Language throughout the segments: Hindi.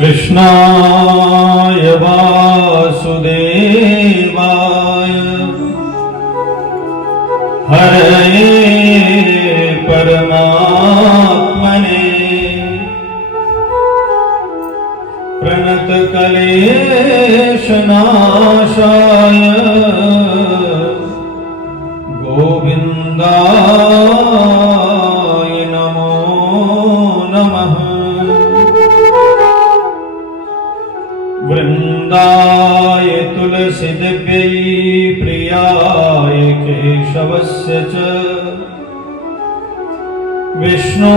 कृष्णाय वासुदेवाय हरये परमात्मने प्रणतक्लेशनाशाय गोविन्दाय नमो नमः। वृन्दाय तुलसीदिव्यै प्रियाय केशवस्य च विष्णो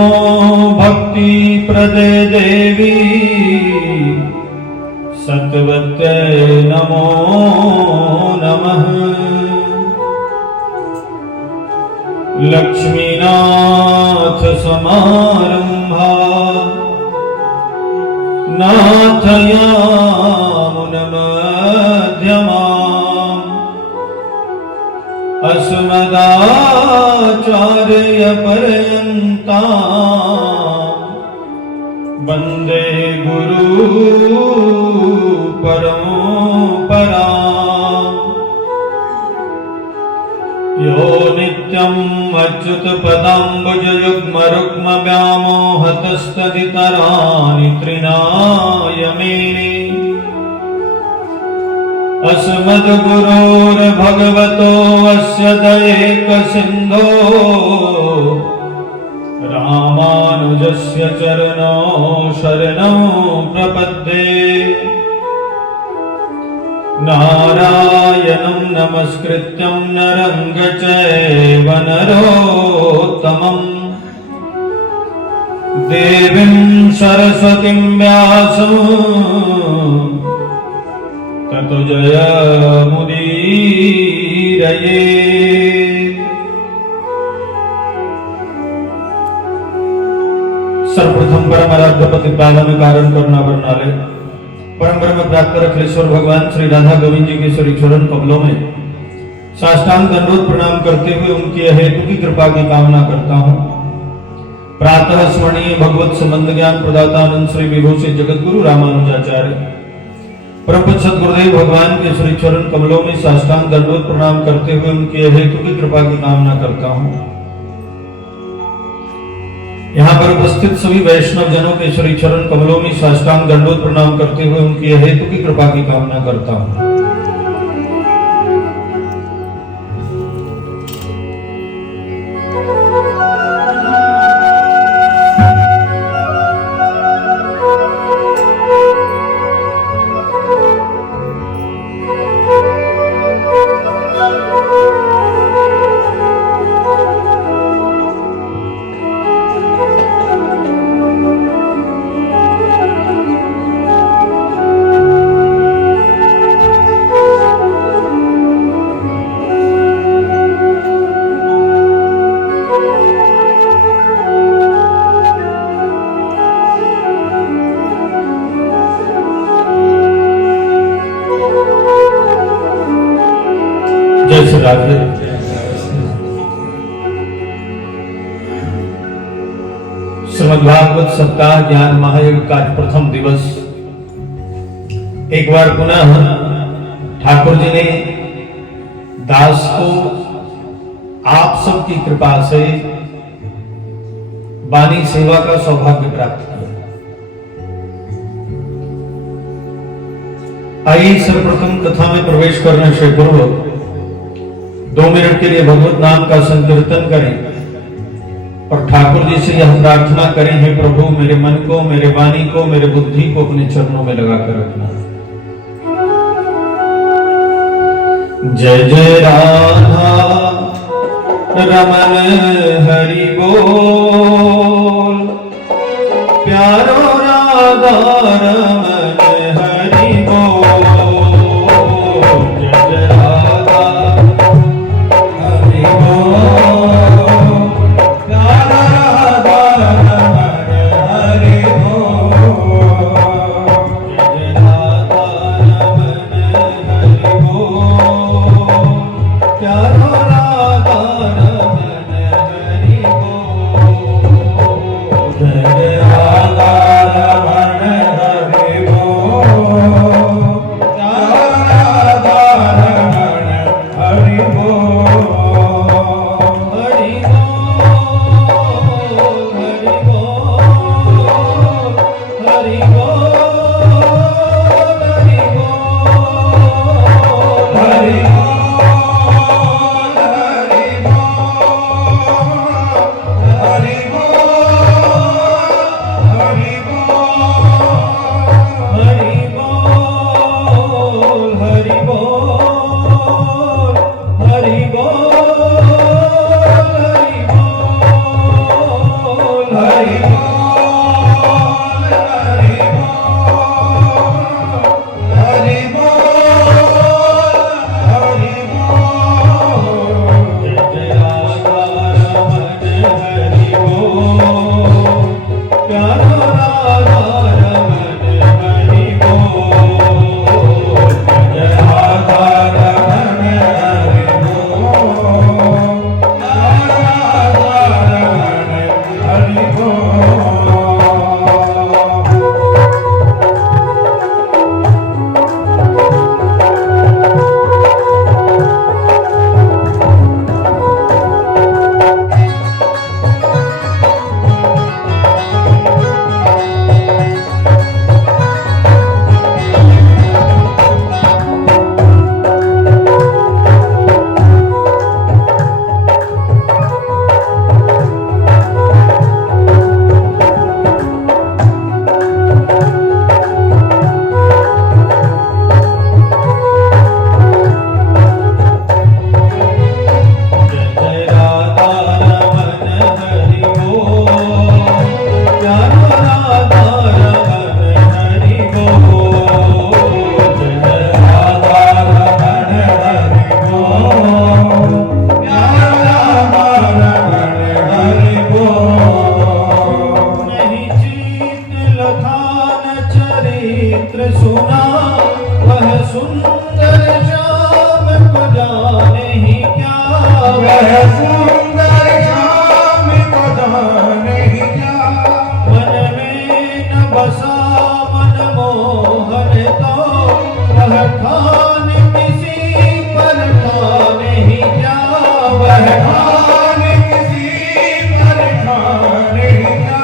भक्तिप्रदे देवी सत्वते नमो नमः। लक्ष्मीनाथ समारंभा नाथयामुनमध्यमाम् अस्मदाचार्यपर्यन्ताम् वन्दे गुरु परम्पराम्। यो नित्यम् अच्युतपदाम्बुजयुग्मरुग्मव्यामोहतस्तदितराणि तृणाय मेने अस्मद्गुरोर्भगवतोऽस्य दयैकसिन्धो रामानुजस्य चरणौ शरणं प्रपद्ये। नारायणं नमस्कृत्यं नरं चैव नरोत्तमम् देवीं सरस्वतीं व्यासं ततो जयमुदीरये। सर्वप्रथम परम आराध्य प्रतिपादन कारण करना वर्णालय परम ब्रह्म प्राप्त अखिलेश्वर भगवान श्री राधा गोविंद जी के श्री चरण कमलों में साष्टांग दंडोत प्रणाम करते हुए उनकी हेतु की कृपा की कामना करता हूँ। प्रातः स्मरणीय भगवत संबंध ज्ञान प्रदाता आनंद श्री विभूषित जगत गुरु रामानुजाचार्य परम सद्गुरुदेव भगवान के श्री चरण कमलों में साष्टांग दंडोत प्रणाम करते हुए उनकी हेतु की कृपा की कामना करता हूँ। यहाँ पर उपस्थित सभी वैष्णव जनों के श्री चरण कमलों में साष्टांग दंडोत प्रणाम करते हुए उनकी हेतु की कृपा की कामना करता हूँ। श्रीमद्भागवत सप्ताह ज्ञान महायज्ञ का प्रथम दिवस एक बार पुनः ठाकुर जी ने दास को आप सबकी कृपा से वाणी सेवा का सौभाग्य प्राप्त किया। आइए सर्वप्रथम कथा में प्रवेश करने से पूर्व 2 मिनट के लिए भगवत नाम का संकीर्तन करें और ठाकुर जी से यह प्रार्थना करें, हे प्रभु मेरे मन को, मेरे वाणी को, मेरे बुद्धि को अपने चरणों में लगाकर रखना। जय जय राधा रमन हरि बोल, प्यारो राधा रमन हरि बोल। जय जय राधा हरि बोल, प्यारो राधा रमन हरि बोल। जय जय राधा रमन हरि बोल, प्यारो राधा रमन हरि बोल। जय जय राधा रमन हरि चरित्र सुना, वह सुंदर श्याम को जाने ही क्या, वह सुंदर श्याम को जाने ही क्या। मन में न बसा मन मोहन तो, वह ठान किसी पर ठाने ही क्या, वह ठान किसी पर ठाने ही क्या।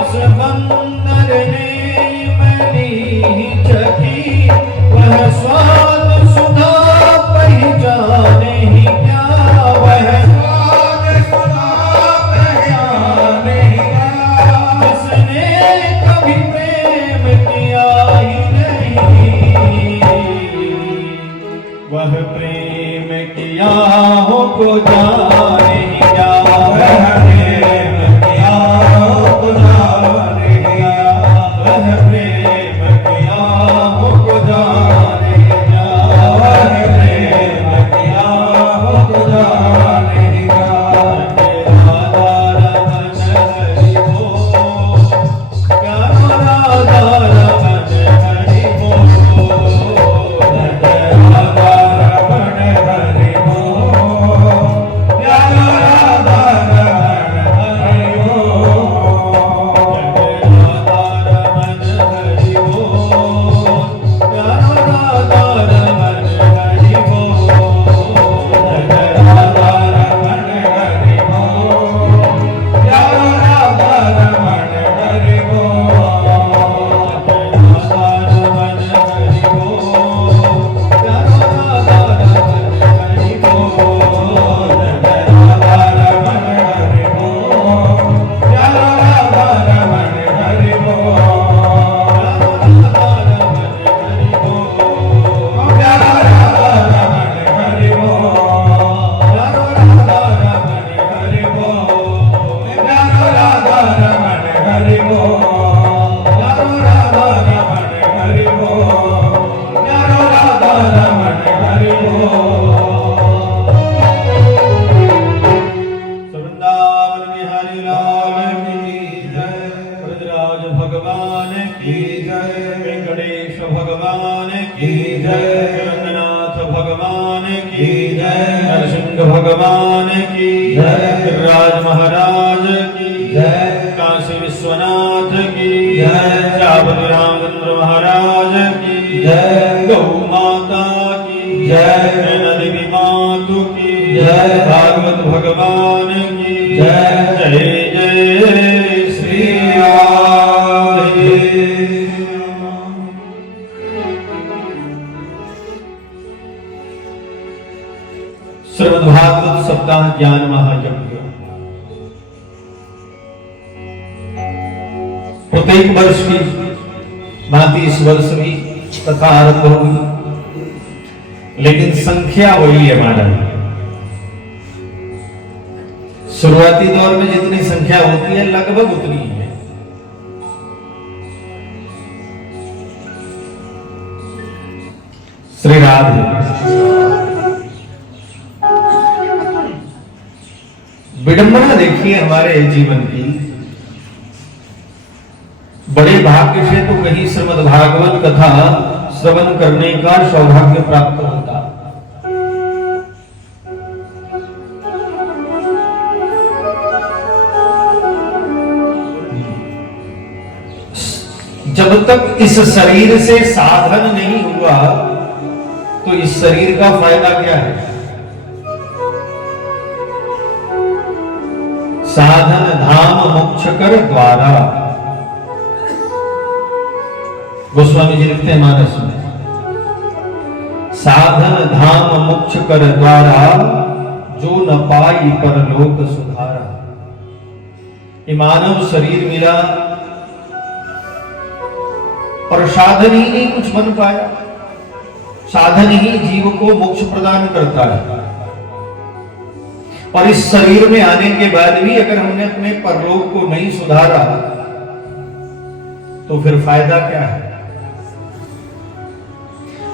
उस बंदर ने मैली चखी, वह स्वाद सुधा पहचाने ही क्या, वह स्वाद सुधा पहचाने ही क्या। जिसने कभी प्रेम किया ही नहीं, वह प्रेम किया हो को जाने ही क्या, वह प्रेम किया को जाने ही क्या। वह प्रेम किया हो को जाने ही क्या, वह प्रेम किया को जाने ही क्या। राधा रमन हरि बोल, प्यारो राधा रमन हरि बोल, राधा रमण हरि बोल, प्यारा राधा रमण हरि बोल। राधा रमन हरि बोल, प्यारो राधा रमन हरि बोल, राधा रमण हरि बोल, प्यारा राधा रमण हरि बोल। राधा रमन हरि बोल, प्यारो राधा रमन हरि बोल, राधा रमण हरि बोल, प्यारा राधा रमण हरि बोल। राधा रमन हरि बोल, प्यारा राधा रमण हरि बोल, प्यारो राधा रमन हरि बोल, प्यारा राधा रमण हरि बोल, प्यारा राधा रमण हरि बोल, प्यारा राधा रमण हरि बोल। वृंदावन बिहारी लाल की जय, ब्रजराज भगवान की की जय, वेंकटेश भगवान की की जय, रंगनाथ भगवान की की जय, नरसिंह भगवान की जय, राज महाराज की जय, काशी विश्वनाथ की जय, चावती रामचंद्र महाराज की जय, गौ माता की जय, नदी मातु की जय, भागवत भगवान की जय, जय जय श्री राधे। श्रीमद्भागवत सप्ताह ज्ञान महायज्ञ प्रत्येक वर्ष की भांति इस वर्ष भी कथा आरंभ होगी, लेकिन संख्या वही है महाराज। शुरुआती दौर में जितनी संख्या होती है लगभग उतनी ही है। श्री राधे। विडंबना देखिए हमारे जीवन की, बड़े भाग्य से तो कहीं श्रीमद् भागवत कथा श्रवण करने का सौभाग्य प्राप्त होता। जब तक इस शरीर से साधन नहीं हुआ तो इस शरीर का फायदा क्या है? साधन धाम मोक्ष कर द्वारा, गोस्वामी जी लिखते हैं मानस में, साधन धाम मोक्ष कर द्वारा, जो न पाई परलोक सुधारा। ये मानव शरीर मिला और साधन ही नहीं कुछ बन पाया। साधन ही जीव को मोक्ष प्रदान करता है, और इस शरीर में आने के बाद भी अगर हमने अपने परलोक को नहीं सुधारा तो फिर फायदा क्या है?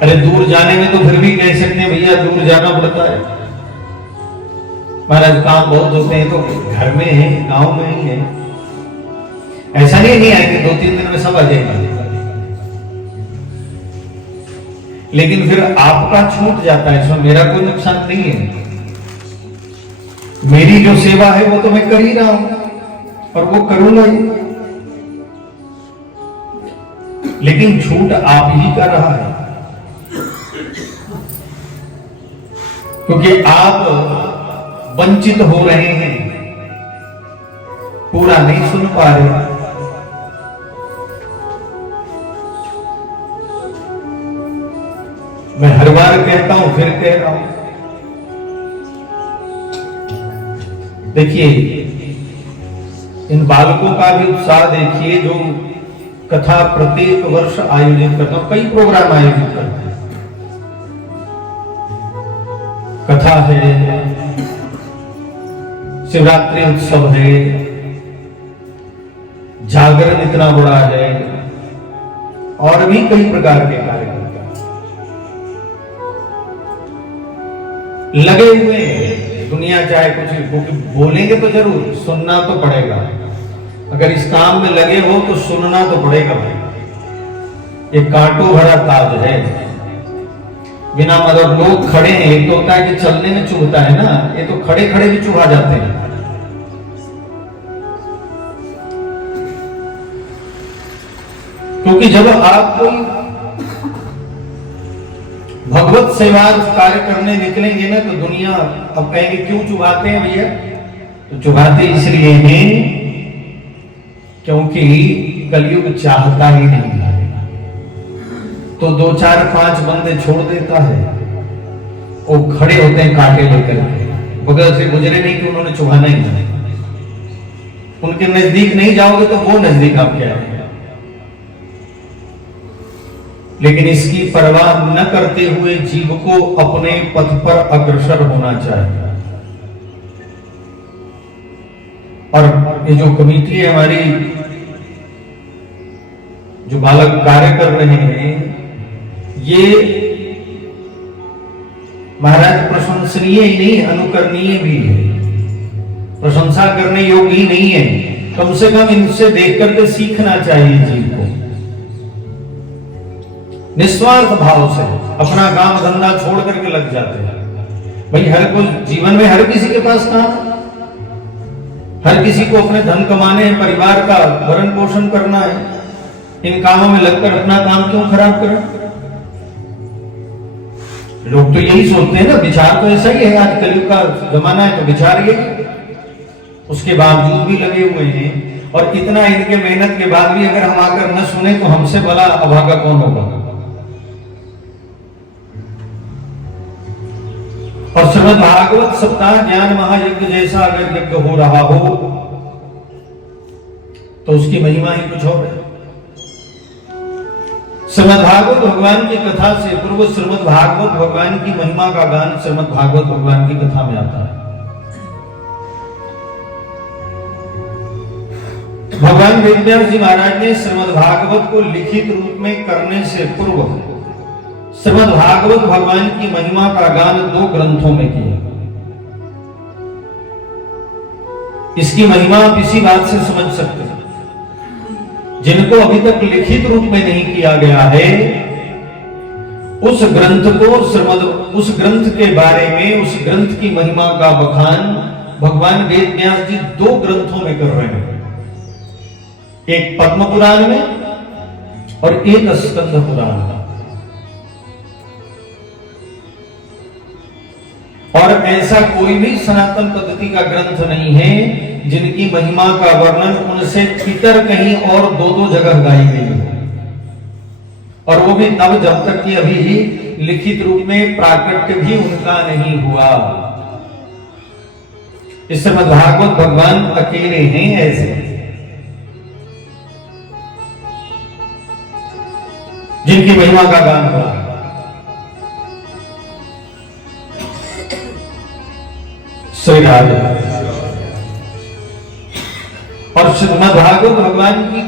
अरे दूर जाने में तो फिर भी कह सकते हैं भैया दूर जाना पड़ता है, महाराज काम बहुत होते हैं, तो घर में है, गांव में ही है, ऐसा नहीं आएंगे 2-3 दिन में सब आ जाएंगे। लेकिन फिर आपका छूट जाता है, इसमें मेरा कोई नुकसान नहीं है। मेरी जो सेवा है वो तो मैं कर ही रहा हूं और वो करूंगा ही, लेकिन छूट आप ही का रहा है, क्योंकि आप वंचित हो रहे हैं, पूरा नहीं सुन पा रहे। मैं हर बार कहता हूं, फिर कह रहा हूं, देखिए इन बालकों का भी उत्साह देखिए, जो कथा प्रत्येक वर्ष आयोजित करता हूं, कई प्रोग्राम आयोजित करते हैं, कथा है, शिवरात्रि उत्सव है, जागरण इतना बड़ा है, और भी कई प्रकार के कार्यक्रम लगे हुए हैं। दुनिया चाहे कुछ बोलेंगे तो जरूर सुनना तो पड़ेगा, अगर इस काम में लगे हो तो सुनना तो पड़ेगा भाई। ये कांटों भरा ताज है, बिना मतलब लोग खड़े हैं, एक तो होता है कि चलने में चुभता है ना, ये तो खड़े खड़े भी चुभा जाते हैं। क्योंकि जब आप कोई भगवत सेवा कार्य करने निकलेंगे ना, तो दुनिया अब कहेंगे क्यों चुभाते हैं भैया, तो चुभाते इसलिए हैं क्योंकि कलयुग चाहता ही नहीं है, तो 2 4 5 बंदे छोड़ देता है, वो खड़े होते हैं कांटे लेकर के, बगल से गुजरे नहीं कि उन्होंने चुभाना ही नहीं, उनके नजदीक नहीं जाओगे तो वो नजदीक आपके आएंगे। लेकिन इसकी परवाह न करते हुए जीव को अपने पथ पर अग्रसर होना चाहिए। और ये जो कमेटी है हमारी, जो बालक कार्य कर रहे हैं, ये महाराज प्रशंसनीय ही नहीं, अनुकरणीय भी है, प्रशंसा करने योग्य ही नहीं है। कम से कम इनसे देख करके सीखना चाहिए जीव को, निस्वार्थ भाव से अपना काम धंधा छोड़ करके लग जाते हैं। भाई हर कोई जीवन में, हर किसी के पास काम, हर किसी को अपने धन कमाने हैं, परिवार का भरण पोषण करना है, इन कामों में लगकर अपना काम क्यों खराब करें? लोग तो यही सोचते हैं ना, विचार तो ऐसा ही है, आज कलयुग का जमाना है तो विचार यही, उसके बावजूद भी लगे हुए हैं। और इतना इनके मेहनत के बाद भी अगर हम आकर न सुने तो हमसे बड़ा अभागा कौन होगा। और श्रीमद् भागवत सप्ताह ज्ञान महायज्ञ जैसा अगर यज्ञ हो रहा हो तो उसकी महिमा ही कुछ और है। श्रीमद् भागवत भगवान की कथा से पूर्व श्रीमद् भागवत भगवान की महिमा का गान श्रीमद् भागवत भगवान की कथा में आता है। भगवान वेदव्यास जी महाराज ने श्रीमद् भागवत को लिखित रूप में करने से पूर्व श्रीमद् भागवत भगवान की महिमा का गान 2 ग्रंथों में किया। इसकी महिमा आप इसी बात से समझ सकते हैं, जिनको अभी तक लिखित रूप में नहीं किया गया है, उस ग्रंथ को उस ग्रंथ के बारे में, उस ग्रंथ की महिमा का बखान भगवान वेदव्यास जी 2 ग्रंथों में कर रहे हैं, एक पद्म पुराण में और एक स्कंद पुराण में। और ऐसा कोई भी सनातन पद्धति का ग्रंथ नहीं है जिनकी महिमा का वर्णन उनसे इतर कहीं और 2-2 जगह गाई गई है, और वो भी तब जब तक कि अभी लिखित रूप में प्राकट्य भी उनका नहीं हुआ। इस श्रीमद् भागवत भगवान अकेले हैं ऐसे जिनकी महिमा का गान हुआ। श्री राधे। और श्रीमद् भागवत भगवान की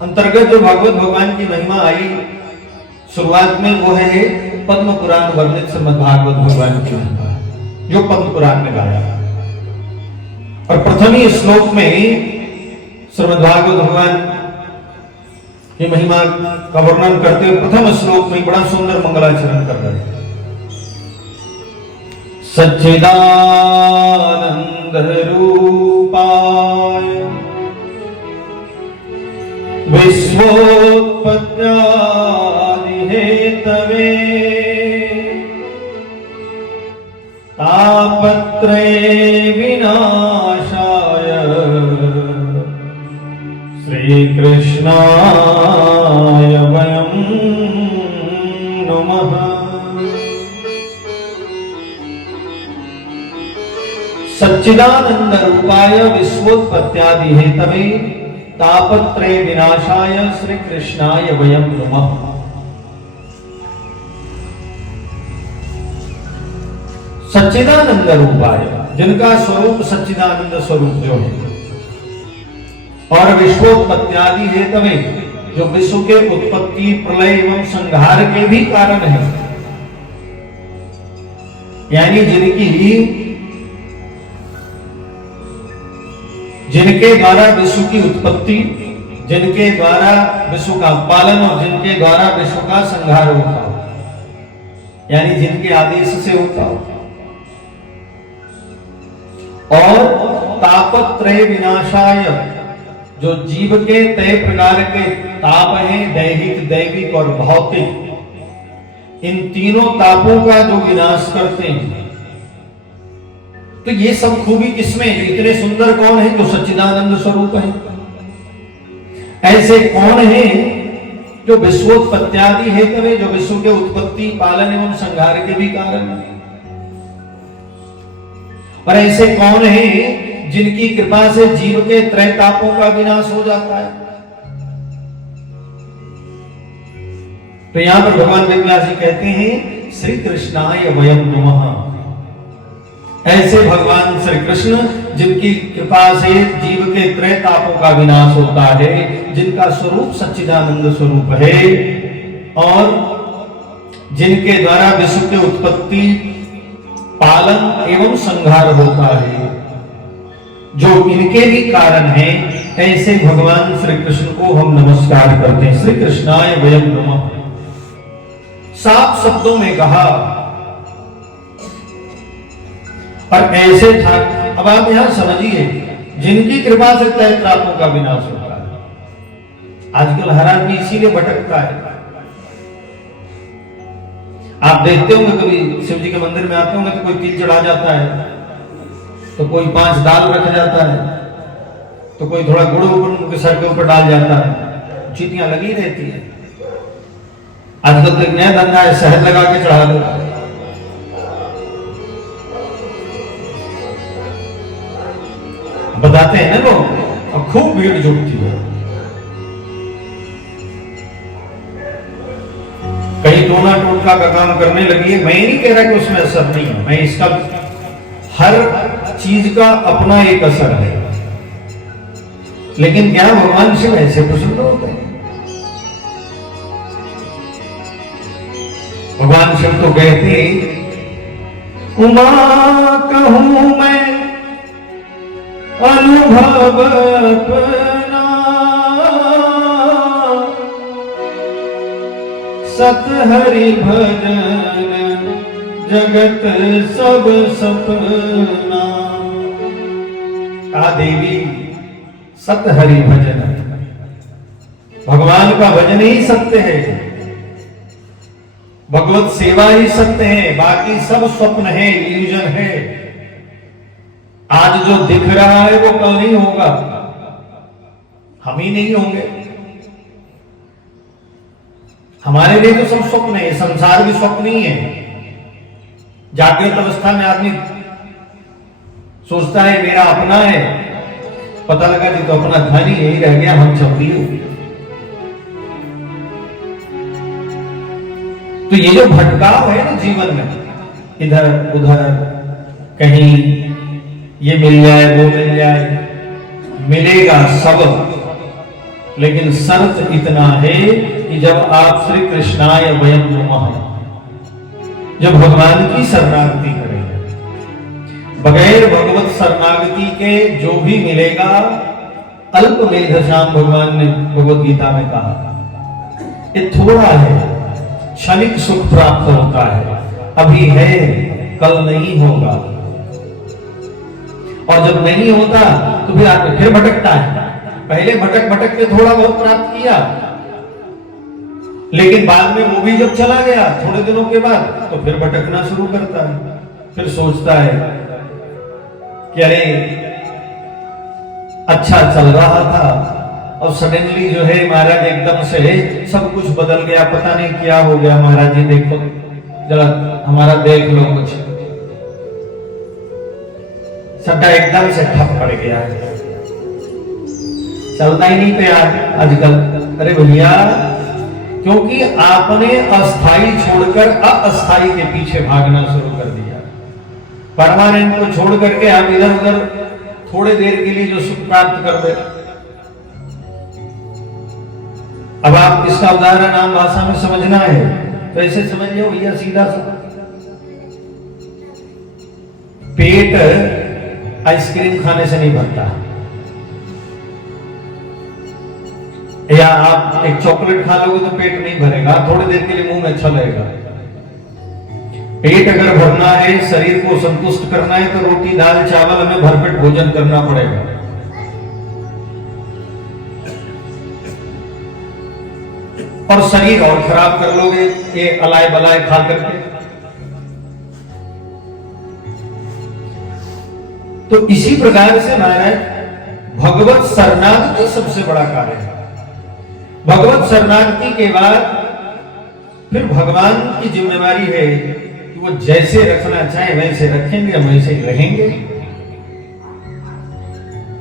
अंतर्गत जो भागवत भगवान की महिमा आई शुरुआत में, वो है पद्म पुराण वर्णित श्रीमद् भागवत भगवान की महिमा, जो पद्म पुराण में गाया। और प्रथम ही श्लोक में श्रीमद् भागवत भगवान ये महिमा का वर्णन करते हुए प्रथम श्लोक में बड़ा सुंदर मंगलाचरण कर रहे हैं। सच्चिदानंद रूपाय विश्वोत्पत्त्यादि हेतवे तापत्रय विनाशाय श्री कृष्णाय वयं नमः। सच्चिदानंद रूपाय विश्वोत्पत्त्यादि हेतवे तापत्रय विनाशाय श्री कृष्णाय वयं नमः। सच्चिदानंद रूपाय, जिनका स्वरूप सच्चिदानंद स्वरूप जो है, और विश्वोत्पत्त्यादि हेतवे, जो विश्व के उत्पत्ति प्रलय एवं संहार के भी कारण है, यानी जिनके द्वारा विश्व की उत्पत्ति, जिनके द्वारा विश्व का पालन और जिनके द्वारा विश्व का संहार होता हो, यानी जिनके आदेश से होता हो। और तापत्रय विनाशाय, जो जीव के तय प्रकार के ताप हैं, दैहिक, दैविक और भौतिक, इन तीनों तापों का जो विनाश करते हैं। तो ये सब खूबी किसमें है? इतने सुंदर कौन है? जो सच्चिदानंद स्वरूप है। ऐसे कौन है जो विश्वोत्पत्त्यादि हेतवे, जो विश्व के उत्पत्ति, पालन एवं संहार के भी कारण है। और ऐसे कौन है जिनकी कृपा से जीव के त्रय तापों का विनाश हो जाता है। तो यहां पर भगवान वेदव्यास जी कहते हैं श्री कृष्णाय वयं नमः। ऐसे भगवान श्री कृष्ण जिनकी कृपा से जीव के त्रय तापों का विनाश होता है, जिनका स्वरूप सच्चिदानंद स्वरूप है और जिनके द्वारा विश्व के उत्पत्ति, पालन एवं संहार होता है, जो इनके भी कारण हैं, ऐसे भगवान श्री कृष्ण को हम नमस्कार करते हैं। श्री कृष्णाय वयं नमः। सात शब्दों में कहा और ऐसे था। अब आप यहां समझिए, जिनकी कृपा से तय तापों का विनाश होता है। आजकल हर आदमी इसीलिए भटकता है। आप देखते होंगे, कभी शिव जी के मंदिर में आते होंगे तो कोई तिल चढ़ा जाता है, तो कोई 5 दाल रख जाता है, तो कोई थोड़ा गुड़ उनके सर के ऊपर डाल जाता है, चीटियां लगी रहती है। आजकल तो एक नया धंधा है, शहद लगा के चढ़ा दो। बताते हैं ना लोग, और खूब भीड़ जुटती है। कहीं टोना टोटका का काम करने लगी है। मैं नहीं कह रहा कि उसमें असर नहीं है, मैं इसका, हर चीज का अपना एक असर है, लेकिन क्या भगवान शिव ऐसे प्रसन्न होते हैं? भगवान शिव तो कहते उमा कहूं मैं अनुभव अपना, सत हरि भजन जगत सब सपना। कहा देवी सत हरि भजन, भगवान का भजन ही सत्य है, भगवत सेवा ही सत्य है, बाकी सब स्वप्न है, इल्यूजन है। आज जो दिख रहा है वो कल नहीं होगा, हम ही नहीं होंगे। हमारे लिए तो सब स्वप्न है, संसार भी स्वप्न ही है। जागृत अवस्था में आदमी सोचता है मेरा अपना है, पता लगा जी तो अपना धन ही यही रह गया, हम छपरी हो। तो ये जो भटकाव है ना जीवन में, इधर उधर, कहीं ये मिल जाए वो मिल जाए, मिलेगा सब, लेकिन शर्त इतना है कि जब आप श्री कृष्णाय वयं नमः, जब भगवान की शरणागति करेंगे, बगैर भगवत शरणागति के जो भी मिलेगा अल्प मेधसाम, भगवान ने भगवत गीता में कहा ये थोड़ा है, क्षणिक सुख प्राप्त होता है, अभी है, कल नहीं होगा। और जब नहीं होता तो फिर आगे फिर भटकता है। पहले भटक भटक के थोड़ा बहुत प्राप्त किया, लेकिन बाद में वो भी जब चला गया थोड़े दिनों के बाद, तो फिर भटकना शुरू करता है। फिर सोचता है कि अरे अच्छा चल रहा था, और सडनली जो है महाराज एकदम से सब कुछ बदल गया, पता नहीं क्या हो गया। महाराज जी देखो जरा, हमारा देख लो, कुछ सबका एकदम से ठप पड़ गया है, चलता ही नहीं पे आजकल। अरे भैया, क्योंकि आपने अस्थाई छोड़कर अस्थाई के पीछे भागना शुरू कर दिया। परमानेंट को छोड़ करके आप इधर उधर थोड़े देर के लिए जो सुख प्राप्त कर दे। अब आप इसका उदाहरण आम भाषा में समझना है तो ऐसे समझिए भैया, सीधा सा पेट आइसक्रीम खाने से नहीं भरता, या आप एक चॉकलेट खा लोगे तो पेट नहीं भरेगा, थोड़ी देर के लिए मुंह में अच्छा लगेगा। पेट अगर भरना है, शरीर को संतुष्ट करना है, तो रोटी दाल चावल हमें भरपेट भोजन करना पड़ेगा। और शरीर और खराब कर लोगे ये अलाय बलाय खा करके। तो इसी प्रकार से महाराज भगवत शरणागति सबसे बड़ा कार्य है। भगवत शरणागति के बाद फिर भगवान की जिम्मेवारी है कि वो जैसे रखना चाहे वैसे रखेंगे, हम वैसे ही रहेंगे।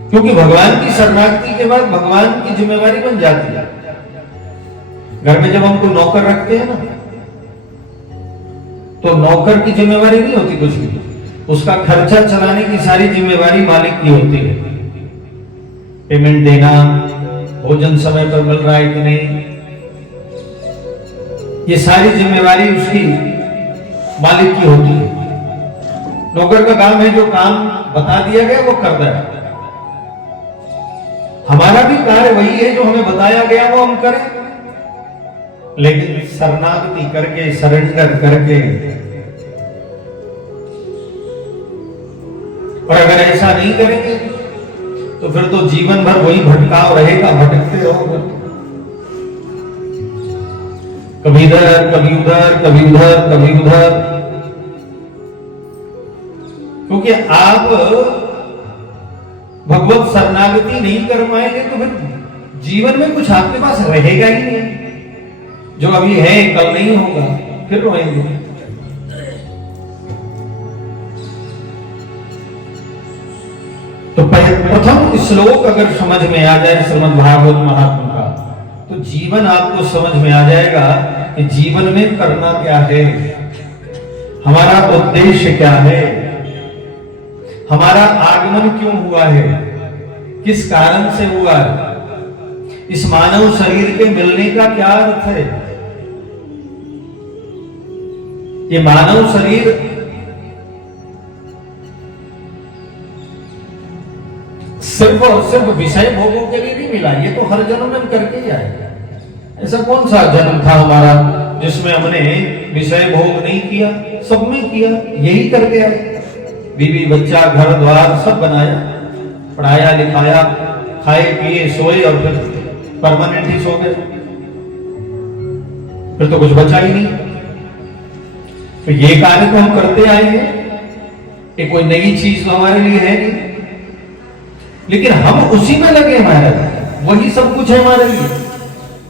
क्योंकि भगवान की शरणागति के बाद भगवान की जिम्मेवारी बन जाती है। घर में जब हमको नौकर रखते हैं ना, तो नौकर की जिम्मेवारी नहीं होती कुछ भी, उसका खर्चा चलाने की सारी जिम्मेवारी मालिक की होती है। पेमेंट देना, भोजन समय पर मिल रहा है कि नहीं, ये सारी जिम्मेवारी उसकी मालिक की होती है। नौकर का काम है जो काम बता दिया गया वो करता है। हमारा भी कार्य वही है, जो हमें बताया गया वो हम करें, लेकिन शरणागति करके, सरेंडर करके। और अगर ऐसा नहीं करेंगे तो फिर तो जीवन भर वही भटकाव रहेगा, भटकते रहोगे, कभी इधर कभी उधर, कभी उधर कभी उधर। क्योंकि आप भगवत शरणागति नहीं कर पाएंगे तो फिर जीवन में कुछ आपके पास रहेगा ही नहीं। जो अभी है कल नहीं होगा, फिर रोएंगे। तो प्रथम श्लोक अगर समझ में आ जाए श्रीमद् भागवत महात्म का, तो जीवन आपको समझ में आ जाएगा कि जीवन में करना क्या है, हमारा उद्देश्य क्या है, हमारा आगमन क्यों हुआ है, किस कारण से हुआ है, इस मानव शरीर के मिलने का क्या अर्थ है। ये मानव शरीर सिर्फ और सिर्फ विषय भोगों के लिए नहीं मिला, ये तो हर जन्म में करके जाएगा। ऐसा कौन सा जन्म था हमारा जिसमें हमने विषय भोग नहीं किया? सब में किया, यही करके आए। बीवी बच्चा घर द्वार सब बनाया, पढ़ाया लिखाया, खाए पिए सोए, और फिर परमानेंट ही सो गए, फिर तो कुछ बचा ही नहीं। तो ये कार्य तो हम करते आए हैं, ये कोई नई चीज तो हमारे लिए है नहीं, लेकिन हम उसी में लगे महाराज, वही सब कुछ है हमारे लिए।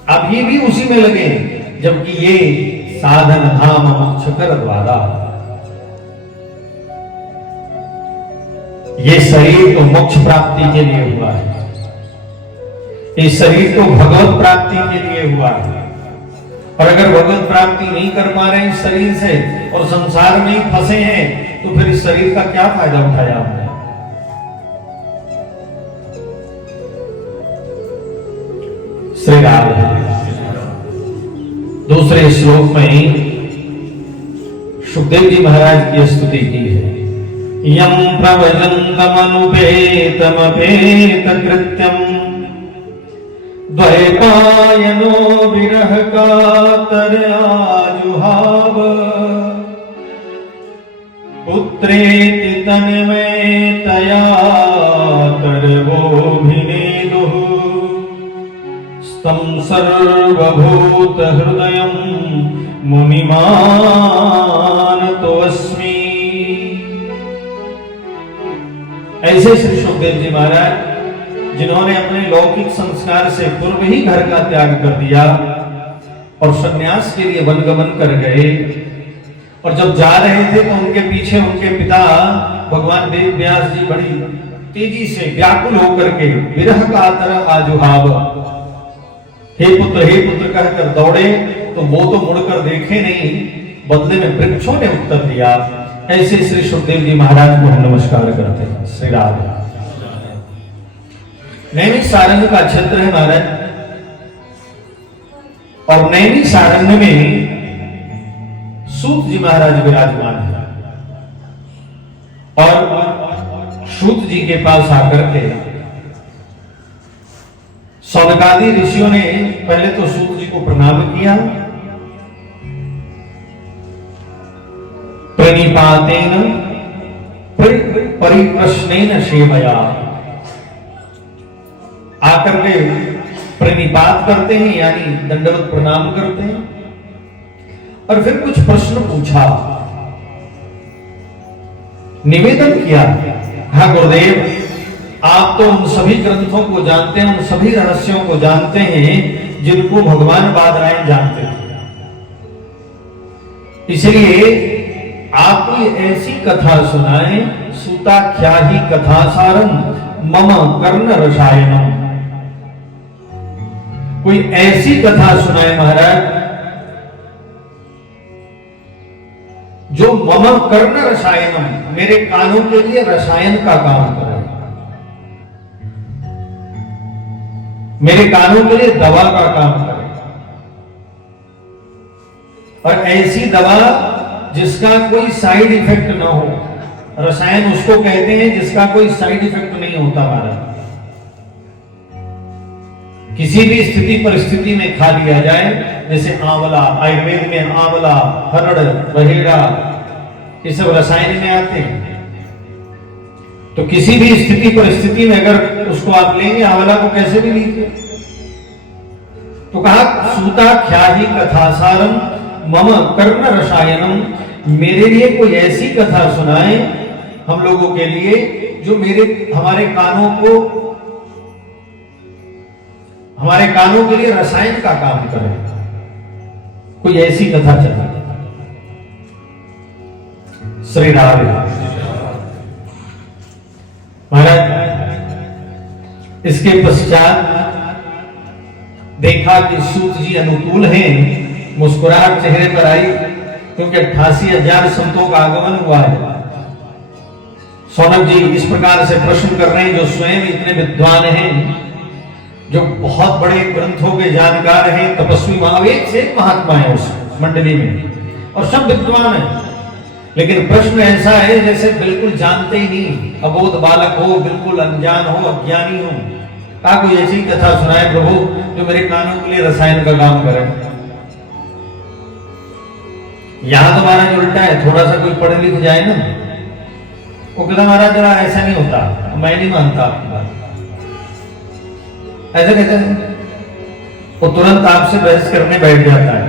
अब ये भी उसी में लगे, जबकि ये साधन धाम मोक्ष कर द्वारा, ये शरीर तो मोक्ष प्राप्ति के लिए हुआ है, ये शरीर तो भगवत प्राप्ति के लिए हुआ है। और अगर भगवत प्राप्ति नहीं कर पा रहे इस शरीर से और संसार में ही फंसे हैं, तो फिर इस शरीर का क्या फायदा उठाया हमने। श्री राम दूसरे श्लोक में सुखदेव जी महाराज की स्तुति की है। यम प्रवजन्तमनुपेतमपेत कृत्यम द्वैपायनो विरह कातर आजुहाव पुत्रेति तन्मयतया तरवोऽभिनेदुः स्तं सर्वभूतहृदयं मुनिमानतोऽस्मि। ऐसे श्री सुखदेव जी महाराज, जिन्होंने अपने लौकिक संस्कार से पूर्व ही घर का त्याग कर दिया और सन्यास के लिए वनगमन कर गए, और जब जा रहे थे तो उनके पीछे उनके पिता भगवान वेद व्यास जी बड़ी तेजी से व्याकुल होकर के विरह का तरह आजुहाव, हे पुत्र कहकर दौड़े, तो वो तो मुड़कर देखे नहीं, बदले में वृक्षों ने उत्तर दिया। ऐसे श्री सुखदेव जी महाराज को हम नमस्कार करते हैं। श्री राधे। नैमिष सारंग का क्षेत्र है महाराज, और नैमिष सारंग में सूत जी महाराज विराजमान है, और सूत जी के पास आकर के सौनकादि ऋषियों ने पहले तो सूत जी को प्रणाम किया, प्रणिपातेन परिप्रश्नेन सेवया, आकर के प्रणिपात करते हैं यानी दंडवत प्रणाम करते हैं, और फिर कुछ प्रश्न पूछा, निवेदन किया, हाँ गुरुदेव, आप तो उन सभी ग्रंथों को जानते हैं, उन सभी रहस्यों को जानते हैं जिनको भगवान बादरायण जानते थे, इसलिए आप कोई ऐसी कथा सुनाएं, सूताख्याहि कथासारम मम कर्ण रसायनम, कोई ऐसी कथा सुनाए महाराज जो मम कर्ण रसायनम, मेरे कानों के लिए रसायन का काम करे, मेरे कानों के लिए दवा का काम करे, और ऐसी दवा जिसका कोई साइड इफेक्ट ना हो। रसायन उसको कहते हैं जिसका कोई साइड इफेक्ट नहीं होता महाराज, किसी भी स्थिति परिस्थिति में खा लिया जाए, जैसे आंवला, आयुर्वेद में आंवला, हरड़, बहेड़ा, ये सब रसायन में आते हैं। तो किसी भी स्थिति परिस्थिति में अगर उसको आप लेंगे, आंवला को कैसे भी लीजिए, तो कहा सूताख्याहि कथासारम मम कर्ण रसायनम, मेरे लिए कोई ऐसी कथा सुनाए हम लोगों के लिए जो हमारे कानों के लिए रसायन का काम करे, कोई ऐसी कथा चाहिए। श्री राधे। महाराज इसके पश्चात देखा कि सूत जी अनुकूल हैं, मुस्कुराहट चेहरे पर आई, क्योंकि 88,000 संतों का आगमन हुआ है। सौनक जी इस प्रकार से प्रश्न कर रहे हैं जो स्वयं इतने विद्वान हैं, जो बहुत बड़े ग्रंथों के जानकार हैं, तपस्वी महावीर से महात्मा है उस मंडली में, और सब विद्वान हैं, लेकिन प्रश्न ऐसा है जैसे बिल्कुल जानते ही नहीं, अबोध बालक हो, बिल्कुल अनजान हो, अज्ञानी हो। कहा कोई ऐसी कथा सुनाए प्रभु जो मेरे कानों के लिए रसायन का काम करे। यहां तो महाराज उल्टा है, थोड़ा सा कोई पढ़ लिख जाए ना, वो कहता महाराज जरा ऐसा नहीं होता, मैं नहीं मानता आपकी बात, ऐसा कहते हैं, वो तुरंत आपसे बहस करने बैठ जाता है।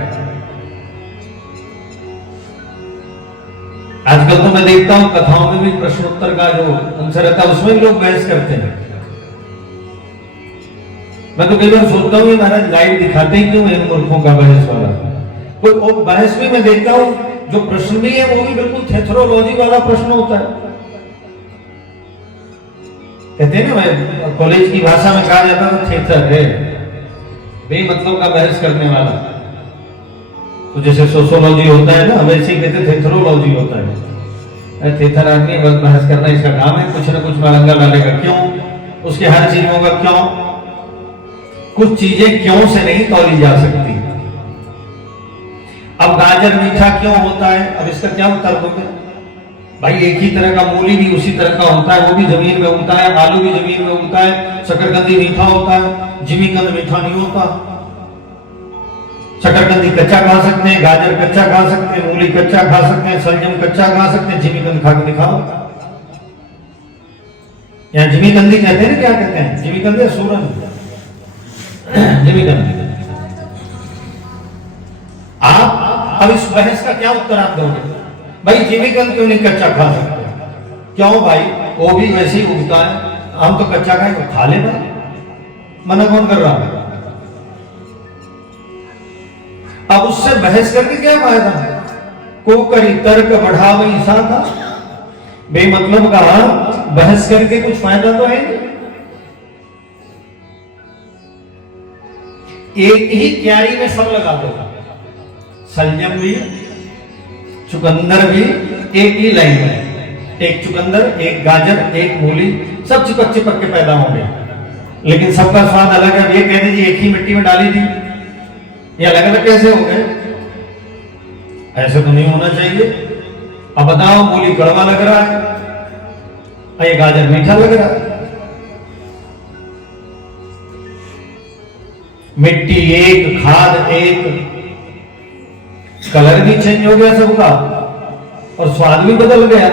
आजकल तो मैं देखता हूं कथाओं में भी प्रश्नोत्तर का जो आंसर रहता है उसमें भी लोग बहस करते हैं। मैं तो कई बार सोचता हूँ महाराज लाइव दिखाते ही क्यों इन मूर्खों का बहस वाला। कोई बहस में मैं देखता हूं जो प्रश्न भी है वो भी बिल्कुल थेथरोलॉजी वाला प्रश्न होता है। कहते हैं ना, मैं कॉलेज की भाषा में कहा जाता था थेथर है, बेमतलब का बहस करने वाला। तो जैसे सोशियोलॉजी होता है ना, वैसे ही कहते थेथरोलॉजी होता है। थेथर आदमी बस बहस करना इसका काम है, कुछ ना कुछ मलंगा डालेगा, क्यों, उसके हर चीजों का क्यों, कुछ चीजें क्यों से नहीं तौली जा सकती। अब गाजर मीठा क्यों होता है, अब इसका क्या उत्तर दोगे? भाई एक ही तरह का मूली भी उसी तरह का होता है, वो भी जमीन में उगता है, आलू भी जमीन में उगता है, शकरकंदी मीठा होता है, जिमीकंद मीठा नहीं होता। शकरकंदी कच्चा खा सकते हैं, गाजर कच्चा खा सकते हैं, मूली कच्चा खा सकते हैं, सलजम कच्चा खा सकते हैं, जिमीकंद खा के दिखाओ। यहाँ जिमीकंदी कहते हैं ना, क्या कहते हैं? जिमीकंद या सूरन? जिमीकंद। आप अब इस बहस का क्या उत्तर आप दोगे? भाई जिमीकंद क्यों नहीं कच्चा खा सकते? क्यों भाई, वो भी वैसे ही उगता है, हम तो कच्चा खाए तो खा ले भाई, मना कौन कर रहा है? अब उससे बहस करके क्या फायदा? को करी तर्क बढ़ावई साथा, बेमतलब का बहस करके कुछ फायदा तो है नहीं। एक ही क्यारी में सब लगा दो, सलजम भी चुकंदर भी एक ही लाइन में, एक चुकंदर एक गाजर एक मूली सब चिपक चिपक के पैदा होंगे, लेकिन सबका स्वाद अलग है। ये कह दीजिए एक ही मिट्टी में डाली थी, ये अलग अलग कैसे हो गए? ऐसे तो नहीं होना चाहिए। अब बताओ, मूली कड़वा लग रहा है और ये गाजर मीठा लग रहा है। मिट्टी एक, खाद एक, कलर भी चेंज हो गया सबका और स्वाद भी बदल गया।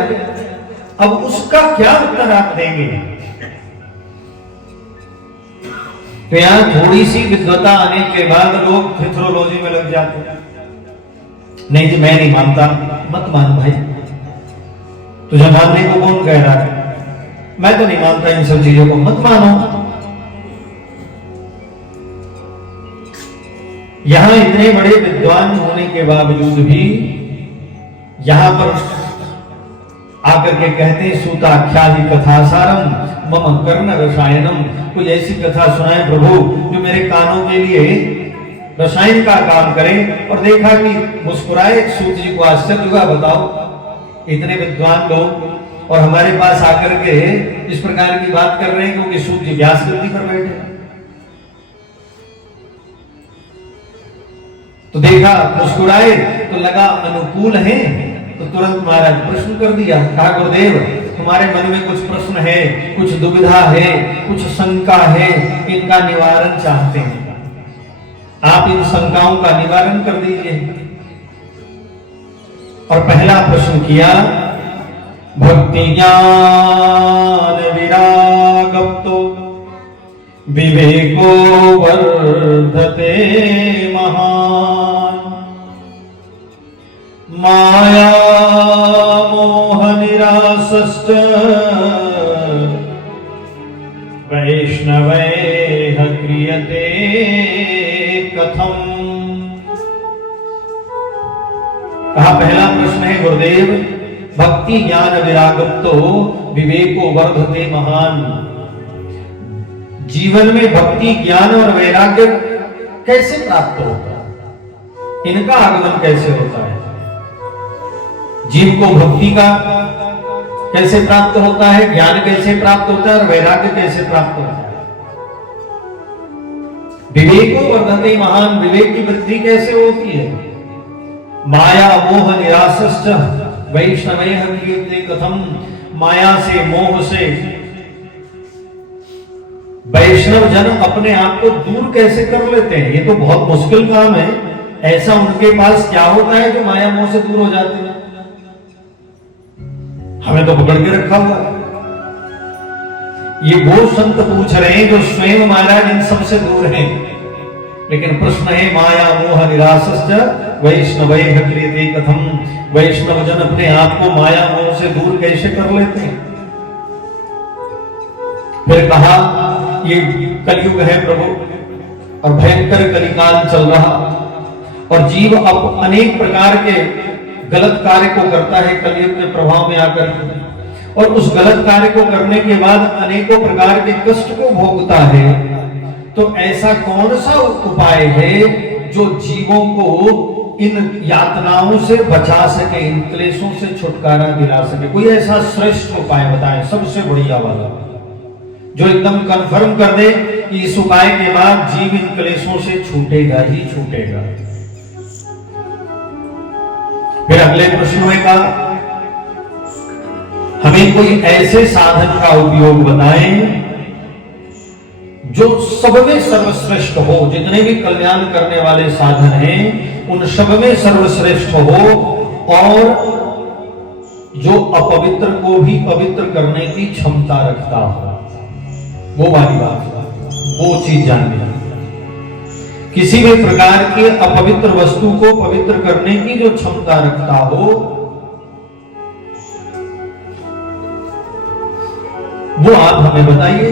अब उसका क्या उत्तर आप देंगे? तो यहां थोड़ी सी विद्वता आने के बाद लोग फिथरोलॉजी में लग जाते हैं। नहीं जी मैं नहीं मानता, मत मान भाई, तुझे मानने को कौन कह रहा है? मैं तो नहीं मानता इन सब चीजों को, मत मानो। यहां इतने बड़े विद्वान होने के बावजूद भी यहां पर आकर के कहते हैं सूताख्यादि कथासारम मम कर्ण रसायनम, कोई ऐसी कथा सुनाए प्रभु जो मेरे कानों के लिए रसायन का काम करे। और देखा कि मुस्कुराए, सूत जी को आश्चर्य हुआ, बताओ इतने विद्वान लोग और हमारे पास आकर के इस प्रकार की बात कर रहे हैं क्योंकि सूत जी व्यास गद्दी पर बैठे। तो देखा मुस्कुराए तो लगा अनुकूल है, तो तुरंत महाराज प्रश्न कर दिया, कहा गुरुदेव तुम्हारे मन में कुछ प्रश्न है, कुछ दुविधा है, कुछ शंका है, इनका निवारण चाहते हैं, आप इन शंकाओं का निवारण कर दीजिए। और पहला प्रश्न किया, भक्ति ज्ञान विरागप्तो विवेको वर्धते महान, माया मोह निरासश्च वैष्णवैः क्रियते कथम। कहा पहला प्रश्न है गुरुदेव, भक्ति ज्ञान विरागप्तो विवेको वर्धते महान, जीवन में भक्ति ज्ञान और वैराग्य कैसे प्राप्त होता है, इनका आगमन कैसे होता है? जीव को भक्ति का कैसे प्राप्त होता है, ज्ञान कैसे प्राप्त होता है और वैराग्य कैसे प्राप्त होता है? विवेको वर्धते महान, विवेक की वृद्धि कैसे होती है? माया मोह निरासश्च वैष्णवैः क्रियते कथम, माया से मोह से वैष्णव जन अपने आप को दूर कैसे कर लेते हैं? ये तो बहुत मुश्किल काम है। ऐसा उनके पास क्या होता है जो माया मोह से दूर हो जाते हैं? हमें तो पकड़ के रखा हुआ है। ये वो संत पूछ रहे हैं जो स्वयं महाराज इन सबसे दूर हैं, लेकिन प्रश्न है माया मोह निरासश्च वैष्णवैः क्रियते कथम, वैष्णव जन अपने आप को माया मोह से दूर कैसे कर लेते हैं? फिर कहा ये कलयुग है प्रभु और भयंकर कलिकाल चल रहा, और जीव अब अनेक प्रकार के गलत कार्य को करता है कलयुग के प्रभाव में आकर, और उस गलत कार्य को करने के बाद अनेकों प्रकार के कष्ट को भोगता है। तो ऐसा कौन सा उपाय है जो जीवों को इन यातनाओं से बचा सके, इन क्लेशों से छुटकारा दिला सके? कोई ऐसा श्रेष्ठ उपाय बताएं, सबसे बढ़िया वाला, जो एकदम कंफर्म कर दे कि इस उपाय के बाद जीव इन क्लेशों से छूटेगा ही छूटेगा। फिर अगले प्रश्न में कहा हमें कोई ऐसे साधन का उपयोग बताएं जो सब में सर्वश्रेष्ठ हो। जितने भी कल्याण करने वाले साधन हैं उन सब में सर्वश्रेष्ठ हो, और जो अपवित्र को भी पवित्र करने की क्षमता रखता हो। वो वाली बात, वो चीज जाननी है। किसी भी प्रकार के अपवित्र वस्तु को पवित्र करने की जो क्षमता रखता हो, वो आप हमें बताइए।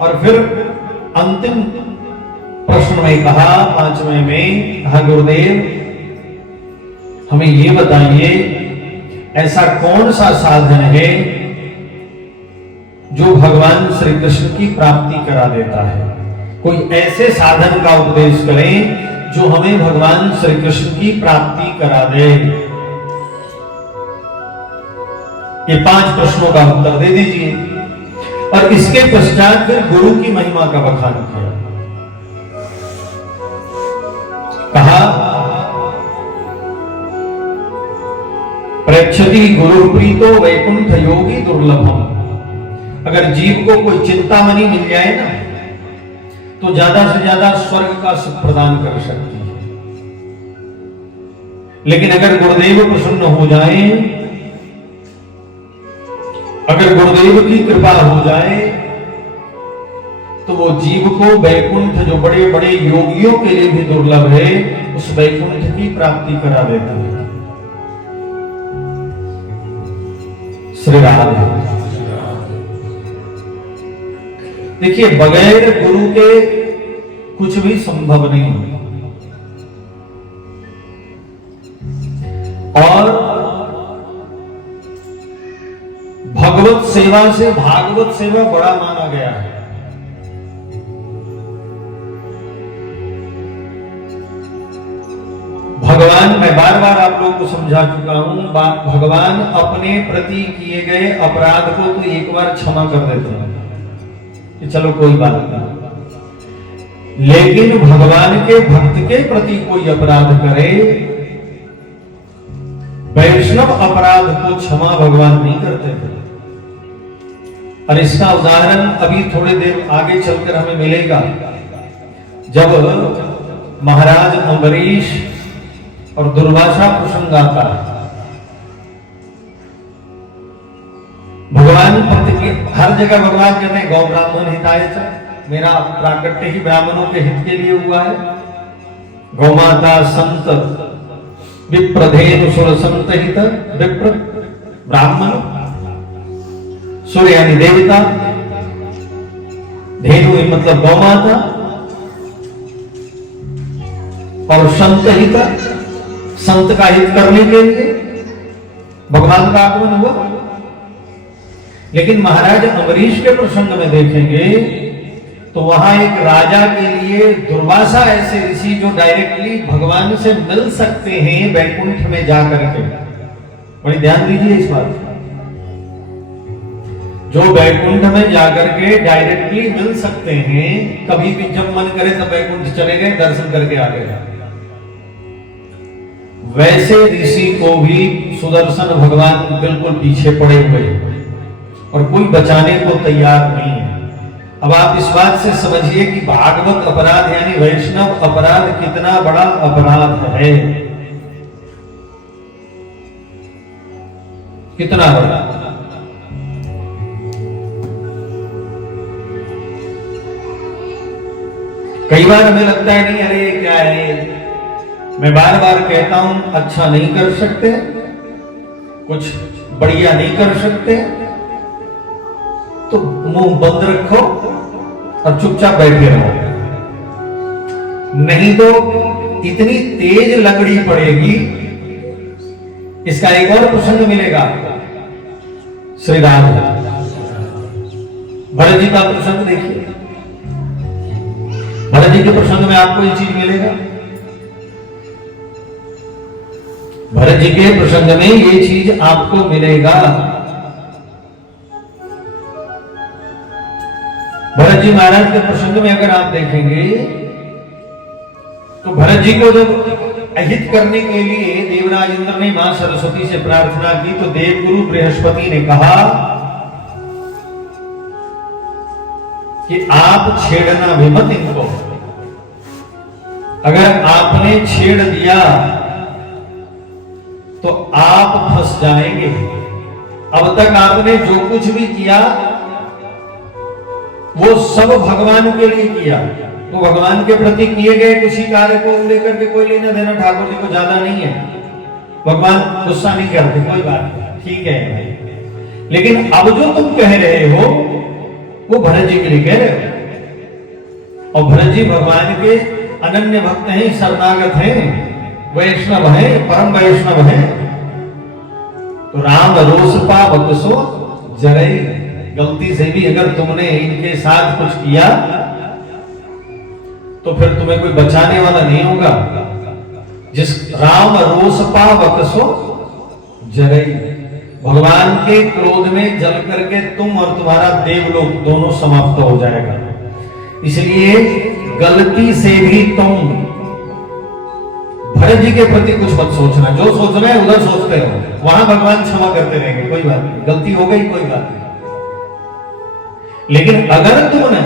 और फिर अंतिम प्रश्न में कहा, 5वें में कहा, गुरुदेव हमें ये बताइए ऐसा कौन सा साधन है जो भगवान श्री कृष्ण की प्राप्ति करा देता है। कोई ऐसे साधन का उपदेश करें जो हमें भगवान श्री कृष्ण की प्राप्ति करा दे। ये 5 प्रश्नों का उत्तर दे दीजिए। और इसके पश्चात फिर गुरु की महिमा का बखान किया। कहा, प्रेक्षति गुरु प्रीतो वैकुंठ योगी दुर्लभम। अगर जीव को कोई चिंतामणि मिल जाए ना, तो ज्यादा से ज्यादा स्वर्ग का सुख प्रदान कर सकती है। लेकिन अगर गुरुदेव प्रसन्न हो जाए, अगर गुरुदेव की कृपा हो जाए, तो वो जीव को वैकुंठ, जो बड़े बड़े योगियों के लिए भी दुर्लभ है, उस वैकुंठ की प्राप्ति करा देता है। श्री राधे। देखिए, बगैर गुरु के कुछ भी संभव नहीं है। और भगवत सेवा से भागवत सेवा बड़ा माना गया है। भगवान, मैं बार बार आप लोगों को समझा चुका हूं, भगवान अपने प्रति किए गए अपराध को तो एक बार क्षमा कर देते हैं कि चलो कोई बात नहीं। लेकिन भगवान के भक्त के प्रति कोई अपराध करे, वैष्णव अपराध को क्षमा भगवान नहीं करते थे। और इसका उदाहरण अभी थोड़ी देर आगे चलकर हमें मिलेगा, जब महाराज अम्बरीश और दुर्वासा प्रसंग आता है। भगवान हर जगह भगवान कहते हैं, गौ ब्राह्मण हिताय च, मेरा प्राकट्य ही ब्राह्मणों के हित के लिए हुआ है। गौमाता संत विप्रधेनु सुर संत हित, विप्र ब्राह्मण, सूर्य यानी देवता, धेनु मतलब गौ माता, और संत हित, संत का हित करने के लिए भगवान का आगमन हुआ। लेकिन महाराज अम्बरीश के प्रसंग में देखेंगे तो वहां एक राजा के लिए दुर्वासा ऐसे ऋषि जो डायरेक्टली भगवान से मिल सकते हैं वैकुंठ में जाकर के, बड़ी ध्यान दीजिए इस बात। जो वैकुंठ में जाकर के डायरेक्टली मिल सकते हैं, कभी भी जब मन करे तब वैकुंठ चले गए, दर्शन करके आ गए। वैसे ऋषि को भी सुदर्शन भगवान बिल्कुल पीछे पड़े हुए और कोई बचाने को तैयार नहीं है। अब आप इस बात से समझिए कि भागवत अपराध यानी वैष्णव अपराध कितना बड़ा अपराध है, कितना बड़ा। कई बार हमें लगता है नहीं, अरे क्या है, मैं बार बार कहता हूं अच्छा नहीं कर सकते, कुछ बढ़िया नहीं कर सकते, तो मुंह बंद रखो और चुपचाप बैठे रहो, नहीं तो इतनी तेज लंगड़ी पड़ेगी। इसका एक और प्रसंग मिलेगा श्री राम, भरत जी का प्रसंग देखिए। भरत जी के प्रसंग में आपको ये चीज मिलेगा, भरत जी के प्रसंग में ये चीज आपको मिलेगा। भरत जी महाराज के प्रसंग में अगर आप देखेंगे तो भरत जी को जब अहित करने के लिए देवराज इंद्र ने मां सरस्वती से प्रार्थना की तो देवगुरु बृहस्पति ने कहा कि आप छेड़ना भी मत इनको। अगर आपने छेड़ दिया तो आप फंस जाएंगे। अब तक आपने जो कुछ भी किया वो सब भगवान के लिए किया, तो भगवान के प्रति किए गए किसी कार्य को लेकर के कोई लेना देना ठाकुर जी को ज्यादा नहीं है। भगवान गुस्सा नहीं करते, कोई बात नहीं, ठीक है भाई। लेकिन अब जो तुम कह रहे हो वो भरत जी के लिए कह रहे हो, और भरत जी भगवान के अनन्य भक्त हैं, शरणागत हैं, वैष्णव हैं, परम वैष्णव हैं। तो राम रोष पावक सो जरई, गलती से भी अगर तुमने इनके साथ कुछ किया तो फिर तुम्हें कोई बचाने वाला नहीं होगा। जिस राम रोष पावक सो जरई, भगवान के क्रोध में जल करके तुम और तुम्हारा देवलोक दोनों समाप्त हो जाएगा। इसलिए गलती से भी तुम भरत जी के प्रति कुछ मत सोचना, जो सोचना है उधर सोचते रहो, वहां भगवान क्षमा करते रहेंगे, कोई बात नहीं, गलती हो गई कोई बात नहीं। लेकिन अगर तुमने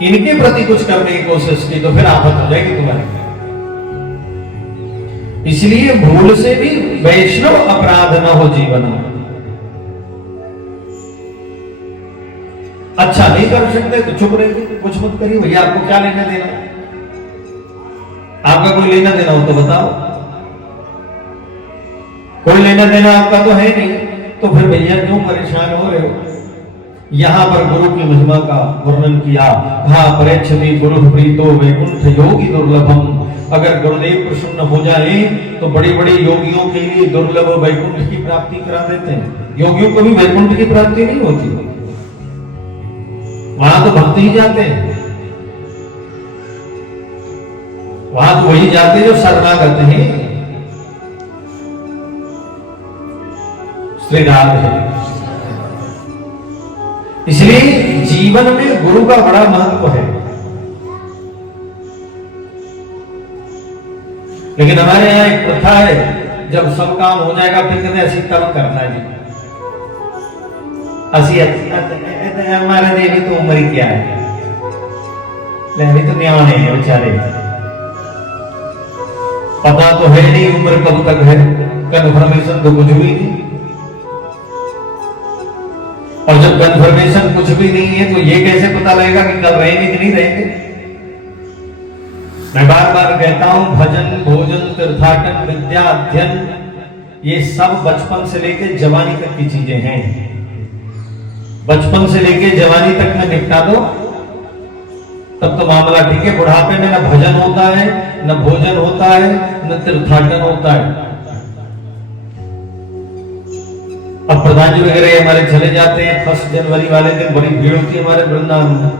इनके प्रति कुछ करने की कोशिश की तो फिर आफत हो जाएगी तुम्हारे। इसलिए भूल से भी वैष्णव अपराध न हो जीवन में। अच्छा नहीं कर सकते तो चुप रहिए, कुछ मत करिए, भैया आपको क्या लेना देना, आपका कोई लेना देना हो तो बताओ। कोई लेना देना आपका तो है नहीं, तो फिर भैया क्यों परेशान हो रहे हो। यहां पर गुरु की महिमा का वर्णन किया, कहा परेक्षति गुरु प्रीतो वैकुंठ योगी दुर्लभम। अगर गुरुदेव प्रसन्न हो जाए तो बड़े बड़े योगियों के लिए दुर्लभ वैकुंठ की प्राप्ति करा देते हैं। योगियों को भी वैकुंठ की प्राप्ति नहीं होती, वहां तो भक्त ही जाते हैं, वहां तो वही जाते जो शरणागत हैं। श्री राधे। इसलिए जीवन में गुरु का बड़ा महत्व है। लेकिन हमारे यहां एक प्रथा है, जब सब काम हो जाएगा फिर कहते हैं असी तब करना जी, असी हमारे देवी तो उम्र ही क्या है, अभी तो न्याणे हैं बेचारे, पता तो है नहीं उम्र कब तक है, कन्फर्मेशन तो कुछ भी नहीं। और जब कन्फर्मेशन कुछ भी नहीं है तो ये कैसे पता लगेगा कि कब रहेंगे कि नहीं रहेंगे। मैं बार बार कहता हूं, भजन भोजन तीर्थाटन विद्या अध्ययन ये सब बचपन से लेकर जवानी तक की चीजें हैं। बचपन से लेकर जवानी तक में निपटा दो तब तो मामला ठीक है। बुढ़ापे में न भजन होता है, न भोजन होता है, न तीर्थाटन होता है। अब प्रधान जी वगैरह हमारे चले जाते हैं, 1 जनवरी वाले दिन बड़ी भीड़ होती है हमारे वृंदावन में,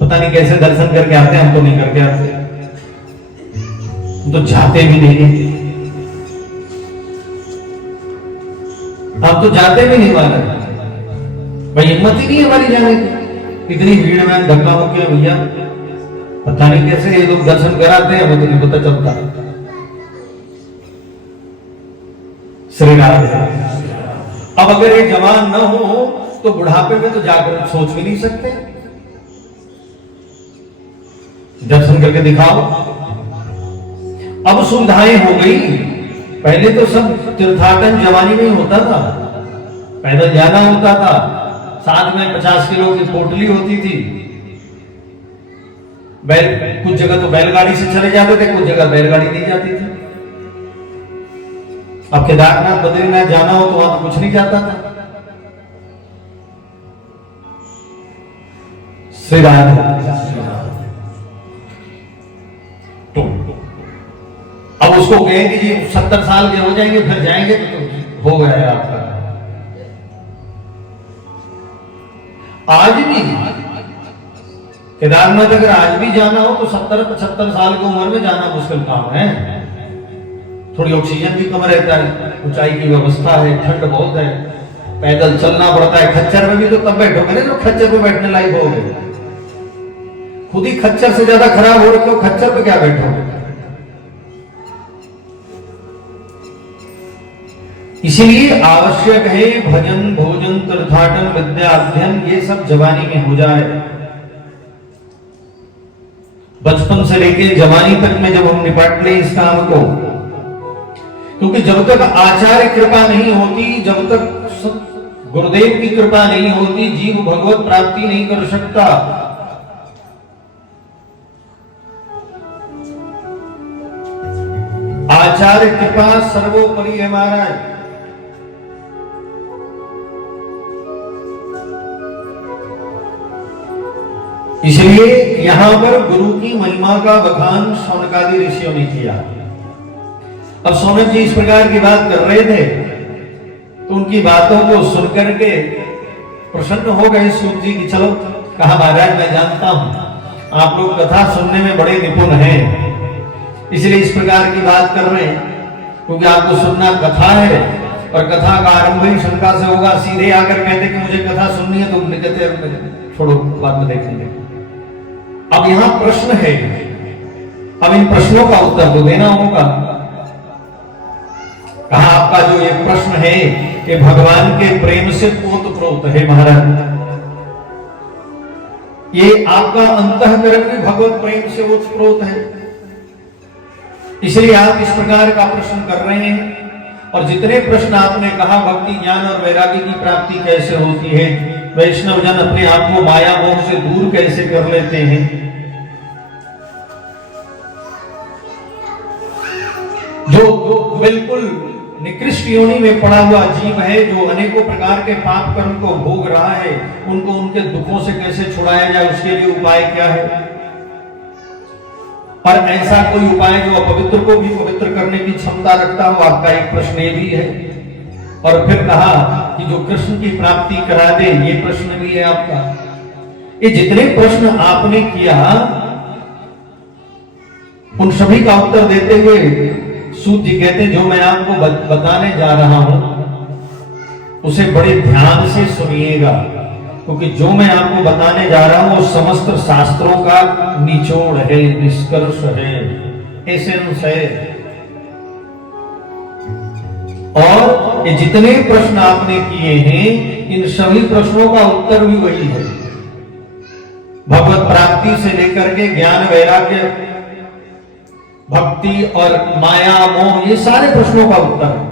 पता नहीं कैसे दर्शन करके आते हैं, हम तो नहीं करके आते, तो जाते भी नहीं, हम तो जाते भी नहीं वाले भाई, हिम्मत ही नहीं हमारी जाने की। इतनी भीड़ में धक्का हो गया भैया, पता नहीं कैसे ये लोग दर्शन कराते हैं, हमें तो नहीं पता चलता। श्री राधे। अब अगर ये जवान न हो तो बुढ़ापे में तो जाकर सोच भी नहीं सकते, दर्शन करके दिखाओ। अब सुविधाएं हो गई, पहले तो सब तीर्थाटन जवानी में ही होता था, पैदल जाना होता था, साथ में 50 किलो की पोटली होती थी, कुछ जगह तो बैलगाड़ी से चले जाते थे, कुछ जगह बैलगाड़ी नहीं जाती थी। अब केदारनाथ बद्रीनाथ जाना हो तो वहां तो कुछ नहीं जाता था। श्री राधे। तो अब उसको कहेंगे जी 70 साल के हो जाएंगे फिर जाएंगे, तो हो गया है आपका। आज भी केदारनाथ अगर आज भी जाना हो तो 70-75 साल की उम्र में जाना मुश्किल काम है। थोड़ी ऑक्सीजन भी कम रहता है, ऊंचाई की व्यवस्था है, ठंड बहुत है, पैदल चलना पड़ता है। खच्चर में भी तो तब बैठोगे ना जब खच्चर पे बैठने लायक हो गए, खुद ही खच्चर से ज्यादा खराब हो रखे हो, खच्चर पे क्या बैठोगे। इसलिए आवश्यक है भजन भोजन तीर्थाटन विद्या अध्ययन ये सब जवानी में हो जाए। बचपन से लेके जवानी तक में जब हम निपट ले इस काम को, क्योंकि जब तक आचार्य कृपा नहीं होती, जब तक गुरुदेव की कृपा नहीं होती, जीव भगवत प्राप्ति नहीं कर सकता। आचार्य कृपा सर्वोपरि है महाराज। इसलिए यहां पर गुरु की महिमा का बखान शौनकादि ऋषियों ने किया। अब सौनक जी इस प्रकार की बात कर रहे थे तो उनकी बातों को सुनकर के प्रसन्न हो गए सूत जी की, चलो कहा महाराज मैं जानता हूं आप लोग कथा सुनने में बड़े निपुण हैं, इसलिए इस प्रकार की बात कर रहे हैं, क्योंकि आपको सुनना कथा है और कथा का आरंभ ही शंका से होगा। सीधे आकर कहते कि मुझे कथा सुननी है तो कहते छोड़ो बाद में देखेंगे। अब यहां प्रश्न है, अब इन प्रश्नों का उत्तर तो देना होगा। कहा आपका जो ये प्रश्न है कि भगवान के प्रेम से ओतप्रोत है महाराज, ये आपका अंतःकरण भी भगवत प्रेम से ओतप्रोत है, इसलिए आप इस प्रकार का प्रश्न कर रहे हैं। और जितने प्रश्न आपने कहा भक्ति ज्ञान और वैराग्य की प्राप्ति कैसे होती है, वैष्णव जन अपने आप को माया मोह से दूर कैसे कर लेते हैं, जो बिल्कुल निकृष्ट योनि में पड़ा हुआ जीव है, जो अनेकों प्रकार के पाप कर्म को भोग रहा है, उनको उनके दुखों से कैसे छुड़ाया जाए, उसके लिए उपाय क्या है। और ऐसा कोई उपाय जो अपवित्र को भी पवित्र करने की क्षमता रखता हो, आपका एक प्रश्न ये भी है। और फिर कहा कि जो कृष्ण की प्राप्ति करा दे, ये प्रश्न भी है आपका। ये जितने प्रश्न आपने किया उन सभी का उत्तर देते हुए सूत जी कहते जो मैं आपको बताने जा रहा हूं उसे बड़े ध्यान से सुनिएगा, क्योंकि जो मैं आपको बताने जा रहा हूं वो समस्त शास्त्रों का निचोड़ है, निष्कर्ष है, एसेंस है। और ये जितने प्रश्न आपने किए हैं इन सभी प्रश्नों का उत्तर भी वही है। भगवत प्राप्ति से लेकर के ज्ञान वैराग्य भक्ति और माया मोह, ये सारे प्रश्नों का उत्तर है।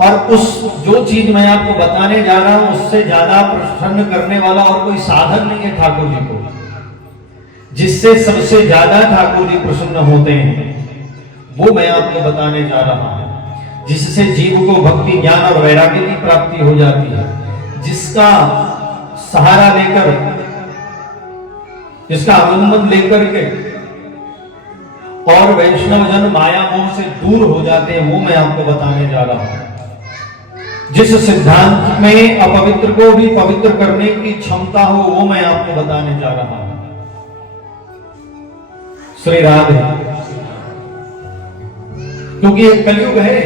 और उस जो चीज मैं आपको बताने जा रहा हूं उससे ज्यादा प्रसन्न करने वाला और कोई साधन नहीं है ठाकुर जी को, जिससे सबसे ज्यादा ठाकुर जी प्रसन्न होते हैं वो मैं आपको बताने जा रहा हूं, जिससे जीव को भक्ति ज्ञान और वैराग्य की प्राप्ति हो जाती है, जिसका सहारा लेकर, जिसका अवलंबन लेकर के और वैष्णव जन माया मोह से दूर हो जाते हैं, वो मैं आपको बताने जा रहा हूं। जिस सिद्धांत में अपवित्र को भी पवित्र करने की क्षमता हो वो मैं आपको बताने जा रहा हूं। श्री राधे। क्योंकि ये कलयुग है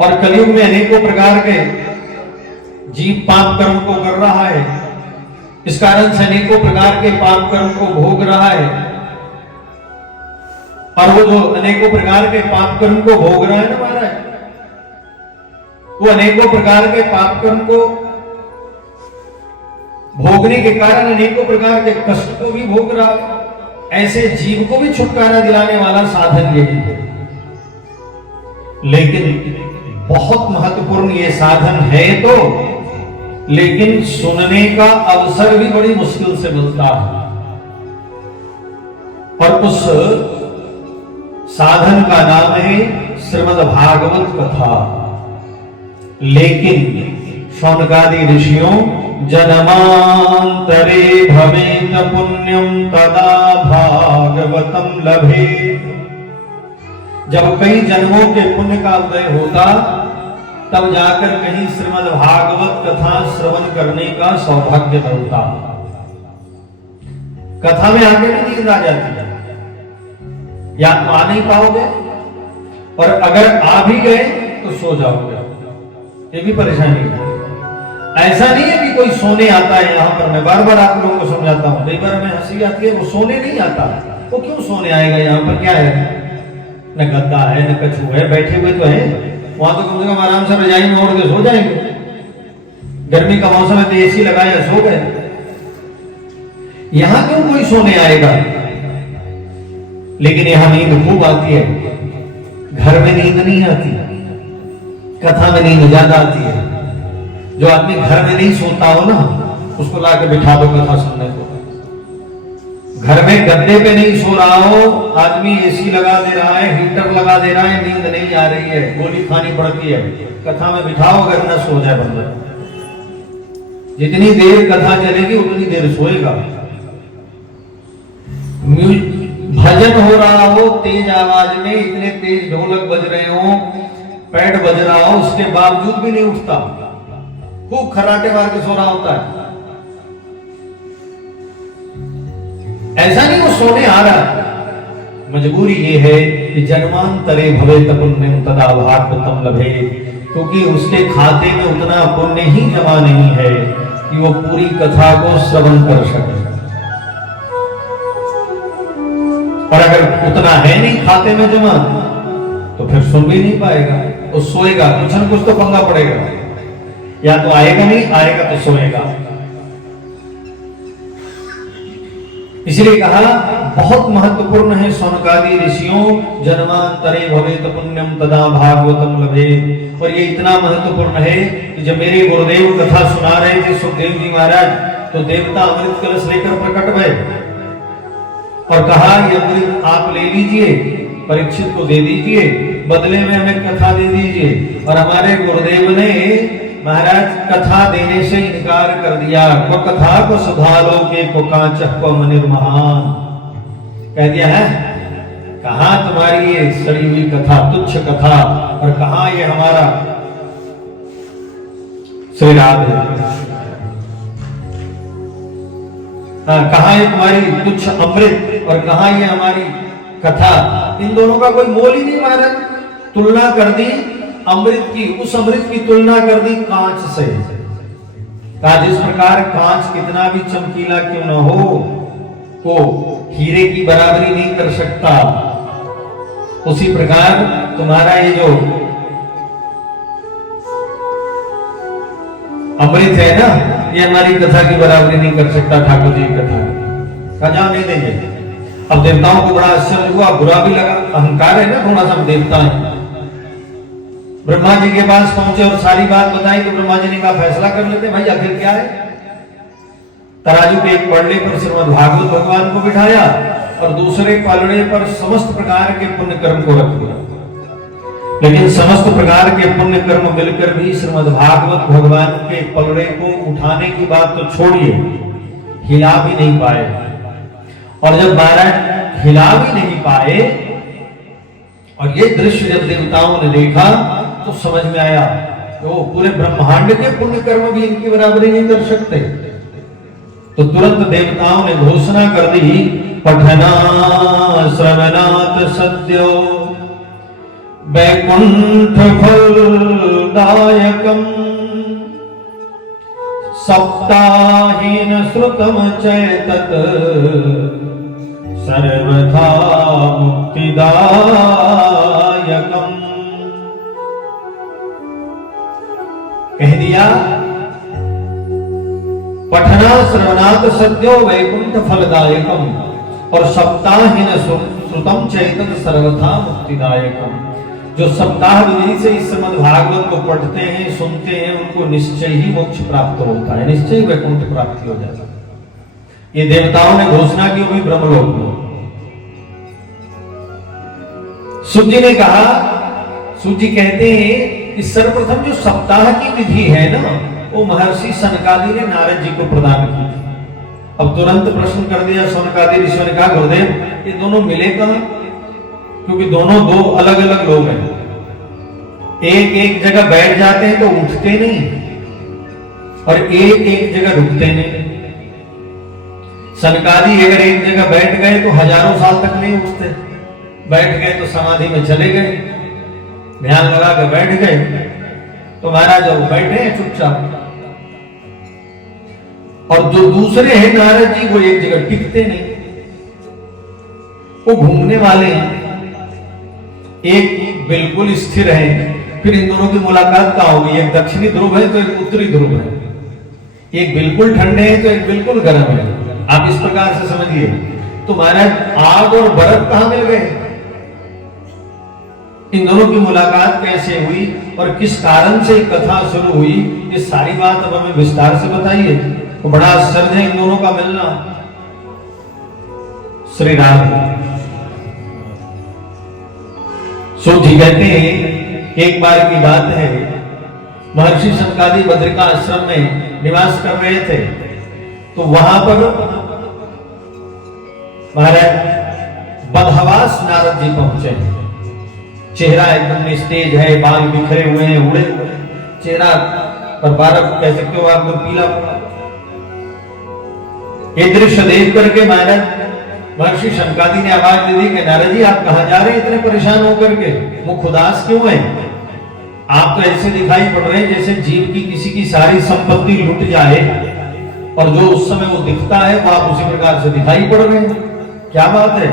और कलयुग में अनेकों प्रकार के जीव पाप कर्म को कर रहा है, इस कारण से अनेकों प्रकार के पाप कर्म को भोग रहा है। और वो जो अनेकों प्रकार के पाप कर्म को भोग रहा है ना महाराज, वो अनेकों प्रकार के पाप कर्म को भोगने के कारण अनेकों प्रकार के कष्ट को भी भोग रहा है। ऐसे जीव को भी छुटकारा दिलाने वाला साधन यही है। लेकिन बहुत महत्वपूर्ण ये साधन है तो, लेकिन सुनने का अवसर भी बड़ी मुश्किल से मिलता है। और उस साधन का नाम है श्रीमद् भागवत कथा। लेकिन शौनकादि ऋषियों जन्मांतरे भवेत पुण्यम तदा भागवतम लभेत, जब कई जन्मों के पुण्य का उदय होता तब जाकर कहीं श्रीमद् भागवत कथा श्रवण करने का सौभाग्य मिलता। कथा में आके भी नींद आ जाती है, या तो आ नहीं पाओगे और अगर आ भी गए तो सो जाओगे, ये भी परेशानी है। ऐसा नहीं है कि कोई सोने आता है यहां पर, मैं बार बार आप लोगों को समझाता हूं, कई बार में हंसी आती है, वो सोने नहीं आता। वो क्यों सोने आएगा यहां पर, क्या है? न गद्दा है न कछू है, बैठे हुए तो हैं, वहां तो कम से कम आराम से रजाई में ओढ़ के सो जाएंगे। गर्मी का मौसम है तो एसी लगाया सो गए। यहां क्यों कोई सोने आएगा? लेकिन यहां नींद खूब आती है, घर में नींद नहीं आती, कथा में नींद ज्यादा आती है। जो आदमी घर में नहीं सोता हो ना, उसको लाके बिठा दो कथा सुनने को। घर में गद्दे पे नहीं सो रहा हो, आदमी एसी लगा दे रहा है, हीटर लगा दे रहा है, नींद नहीं आ रही है, गोली खानी पड़ती है, कथा में बिठाओ, अगर न सो जाए बंदा। जितनी देर कथा चलेगी उतनी देर सोएगा। भजन हो रहा हो तेज आवाज में, इतने तेज ढोलक बज रहे हो, पैड बज रहा हो, उसके बावजूद भी नहीं उठता, खूब खर्राटे मार के सो रहा होता है। ऐसा नहीं वो सोने आ रहा, मजबूरी ये है कि जन्मांतरे भवे पुण्यम तदा भागवतम लभे, क्योंकि उसके खाते में उतना पुण्य ही जमा नहीं है कि वो पूरी कथा को श्रवण कर सके। और अगर उतना है नहीं खाते में जमा, तो फिर सुन भी नहीं पाएगा, वो सोएगा, कुछ न कुछ तो पंगा पड़ेगा, या तो आएगा नहीं, आएगा तो सोएगा। इसलिए कहा बहुत महत्वपूर्ण है सौनकादि ऋषियों, जन्मांतरे भवेत पुण्यम तदा भागवतम लभे। और ये इतना महत्वपूर्ण है कि जब मेरे गुरुदेव कथा सुना रहे थे सुखदेव जी महाराज, तो देवता अमृत कलश लेकर प्रकट भय और कहा ये अमृत आप ले लीजिए, परीक्षित को दे दीजिए, बदले में हमें कथा दे दीजिए। और हमारे गुरुदेव ने महाराज कथा देने से इनकार कर दिया। को कथा को सुधालो के को कांचक को मनिर्महान, कह दिया है कहां तुम्हारी ये सड़ी हुई कथा, तुच्छ कथा, और कहां ये हमारा श्री राधे, कहां ये तुम्हारी तुच्छ अमृत और कहां ये हमारी कथा। इन दोनों का कोई मोल ही नहीं महाराज। तुलना कर दी अमृत की, उस अमृत की तुलना कर दी कांच से। कहा जिस प्रकार कांच कितना भी चमकीला क्यों न हो, वो हीरे की बराबरी नहीं कर सकता, उसी प्रकार तुम्हारा ये जो अमृत है ना, ये हमारी कथा की बराबरी नहीं कर सकता। ठाकुर जी की कथा का जान नहीं देंगे। अब देवताओं को बड़ा आश्चर्य हुआ, बुरा भी लगा, अहंकार है ना थोड़ा सा, देवता है। ब्रह्मा जी के पास पहुंचे और सारी बात बताई, तो ब्रह्मा जी ने कहा फैसला कर लेते भाई, आखिर क्या है। तराजू के एक पलड़े पर श्रीमद् भागवत भगवान को बिठाया और दूसरे पलड़े पर समस्त प्रकार के पुण्य कर्म को रख दिया। लेकिन समस्त प्रकार के पुण्य कर्म मिलकर भी श्रीमद् भागवत भगवान के पलड़े को उठाने की बात तो छोड़िए, हिला भी नहीं पाए। और जब महाराज हिला भी नहीं पाए, और ये दृश्य जब देवताओं ने देखा, तो समझ में आया कि वो पूरे ब्रह्मांड के पुण्य कर्म भी इनकी बराबरी नहीं कर सकते। तो तुरंत देवताओं ने घोषणा कर दी, पठना श्रवणात् सद्यो वैकुंठ फलदायकम् सप्ताहेन श्रुतम चैतत सर्वथा मुक्तिदायकम्। कह दिया पठना श्रवणात् सद्यो वैकुंठ फलदायकम और सप्ताहेन श्रुतम चैतत सर्वथा मुक्तिदायकम। जो सप्ताह विधि से इस श्रीमद् भागवत को पढ़ते हैं, सुनते हैं, उनको निश्चय ही मोक्ष प्राप्त होता है, निश्चय वैकुंठ प्राप्ति हो जाता है। ये देवताओं ने घोषणा की हुई ब्रह्मलोक में। सूत जी ने कहा, सूत जी कहते हैं कि सर्वप्रथम जो सप्ताह की विधि है ना, वो महर्षि सनकादि ने नारद जी को प्रदान की। अब तुरंत प्रश्न कर दिया सनकादि ऋषि ने, कहा गुरुदेव ये दोनों मिले कहां, क्योंकि दोनों दो अलग अलग लोग हैं। एक एक जगह बैठ जाते हैं तो उठते नहीं, और एक एक जगह रुकते नहीं। सनकादि अगर एक जगह बैठ गए तो हजारों साल तक नहीं उठते, बैठ गए तो समाधि में चले गए, ध्यान लगा के बैठ गए, तो महाराज जब बैठे हैं चुपचाप। और जो दूसरे हैं नारद जी, वो एक जगह टिकते नहीं, वो घूमने वाले हैं। एक बिल्कुल स्थिर है, फिर इन दोनों की मुलाकात कहाँ होगी? एक दक्षिणी ध्रुव है तो एक उत्तरी ध्रुव है, एक बिल्कुल ठंडे है तो एक बिल्कुल गर्म है। आप इस प्रकार से समझिए। तो महाराज आग और बर्फ कहां मिल गए? इन दोनों की मुलाकात कैसे हुई और किस कारण से कथा शुरू हुई, ये सारी बात अब हमें विस्तार से बताइए। तो बड़ा आश्चर्य है इन दोनों का मिलना। श्री राम सो जी कहते हैं, एक बार की बात है, महर्षि शंकादि बद्रिका आश्रम में निवास कर रहे थे। तो वहां पर महाराज बदहवास नारद जी पहुंचे। चेहरा एकदम निस्तेज है, बाल बिखरे हुए हैं, उड़े हुए, चेहरा पर बारक कह सकते हो आप, पीला पड़ा। ये दृश्य देख करके महाराज महर्षि शंकादि ने आवाज दे दी कि नारद जी आप कहां जा रहे हैं इतने परेशान होकर के, मुख उदास क्यों है? आप तो ऐसे दिखाई पड़ रहे हैं जैसे जीव की किसी की सारी संपत्ति लुट जाए और जो उस समय वो दिखता है वो आप उसी प्रकार से दिखाई पड़ रहे हैं। क्या बात है?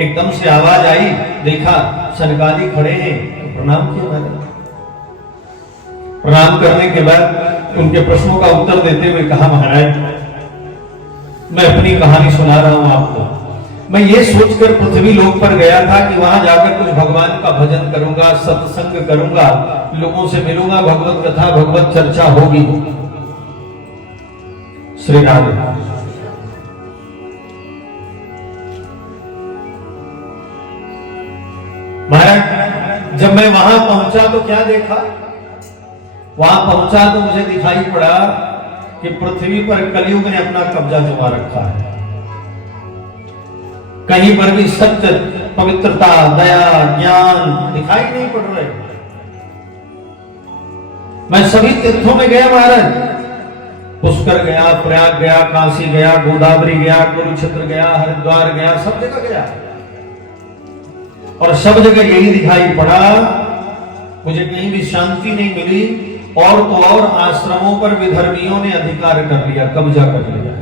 एकदम से आवाज आई, देखा शनकादि खड़े हैं, तो प्रणाम किया मैंने। प्रणाम करने के बाद उनके प्रश्नों का उत्तर देते हुए कहा, महाराज मैं अपनी कहानी सुना रहा हूं आपको। मैं ये सोचकर पृथ्वी लोक पर गया था कि वहां जाकर कुछ भगवान का भजन करूंगा, सत्संग करूंगा, लोगों से मिलूंगा, भगवत कथा भगवत चर्चा होगी। श्री राम महाराज जब मैं वहां पहुंचा तो क्या देखा? वहां पहुंचा तो मुझे दिखाई पड़ा कि पृथ्वी पर कलयुग ने अपना कब्जा जमा रखा है। कहीं पर भी सत्य, पवित्रता, दया, ज्ञान दिखाई नहीं पड़ रहे। मैं सभी तीर्थों में गया महाराज, पुष्कर गया, प्रयाग गया, काशी गया, गोदावरी गया, कुरुक्षेत्र गया, हरिद्वार गया, सब जगह गया और सब जगह यही दिखाई पड़ा, मुझे कहीं भी शांति नहीं मिली। और तो और आश्रमों पर विधर्मियों ने अधिकार कर लिया, कब्जा कर लिया।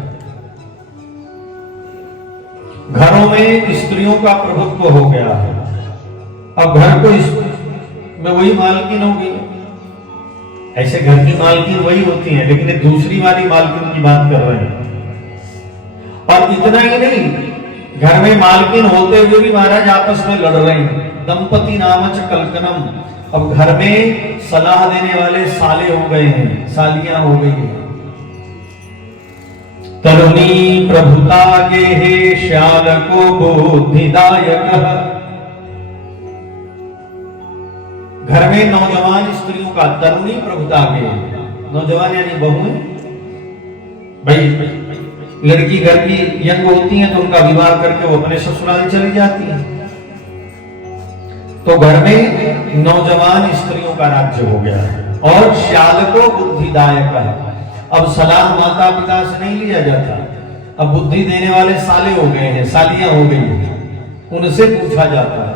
घरों में स्त्रियों का प्रभुत्व हो गया है। अब घर को में वही मालकिन होगी। ऐसे घर की मालकिन वही होती है, लेकिन दूसरी वाली मालकिन की बात कर रहे हैं। और इतना ही नहीं, घर में मालकिन होते हुए भी महाराज आपस में लड़ रहे हैं। दंपति नामच कलकनम। अब घर में सलाह देने वाले साले हो गए हैं, सालियां हो गई हैं। तरुणी प्रभुता के हे श्याल को बुद्धिदायक। घर में नौजवान स्त्रियों का, तरुणी प्रभुता के, नौजवान यानी बहू है भाई। लड़की घर की यंग होती है तो उनका विवाह करके वो अपने ससुराल चली जाती है। तो घर में नौजवान स्त्रियों का राज्य हो गया है। और श्याल को बुद्धिदायक है। अब सलाह माता पिता से नहीं लिया जाता, अब बुद्धि देने वाले साले हो गए हैं, सालियां हो गई हैं, उनसे पूछा जाता है।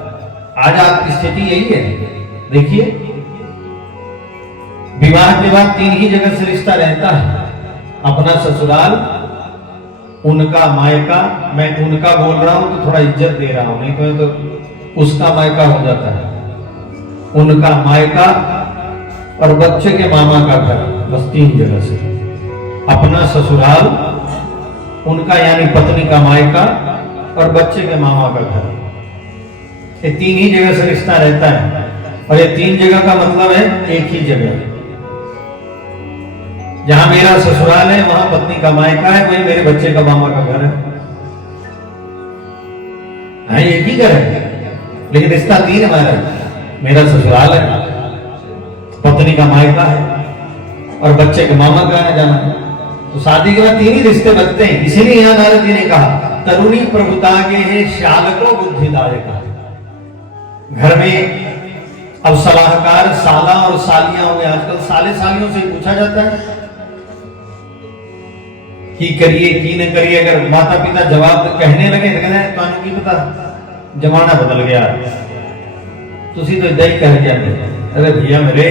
आज आपकी स्थिति यही है। देखिए विवाह के बाद 3 ही जगह से रिश्ता रहता है, अपना ससुराल, उनका मायका। मैं उनका बोल रहा हूं तो थोड़ा इज्जत दे रहा हूं, नहीं तो उसका मायका हो जाता है। उनका मायका और बच्चे के मामा का घर, बस 3 जगह से। अपना ससुराल, उनका यानी पत्नी का मायका और बच्चे के मामा का घर, ये 3 ही जगह से रिश्ता रहता है। और ये 3 जगह का मतलब है एक ही जगह। जहां मेरा ससुराल है वहां पत्नी का मायका है, वहीं मेरे बच्चे का मामा का घर है। हाँ एक ही घर है, लेकिन रिश्ता 3 है हमारा। मेरा ससुराल है, पत्नी का मायका है और बच्चे के मामा का है जाना। तो शादी के बाद 3 ही रिश्ते बनते हैं। इसीलिए यहां नारद जी ने कहा तरुणी प्रभुता के है श्याल को बुद्धिदायक। घर में अब सलाहकार साला और सालियां हो गए। आजकल साले सालियों से पूछा जाता है कि करिए कि न करिए। अगर माता पिता जवाब कहने लगे तो कहना है तुहानू की पता, जमाना बदल गया, तुसी तो इदा ही कह गया। अरे भैया मेरे।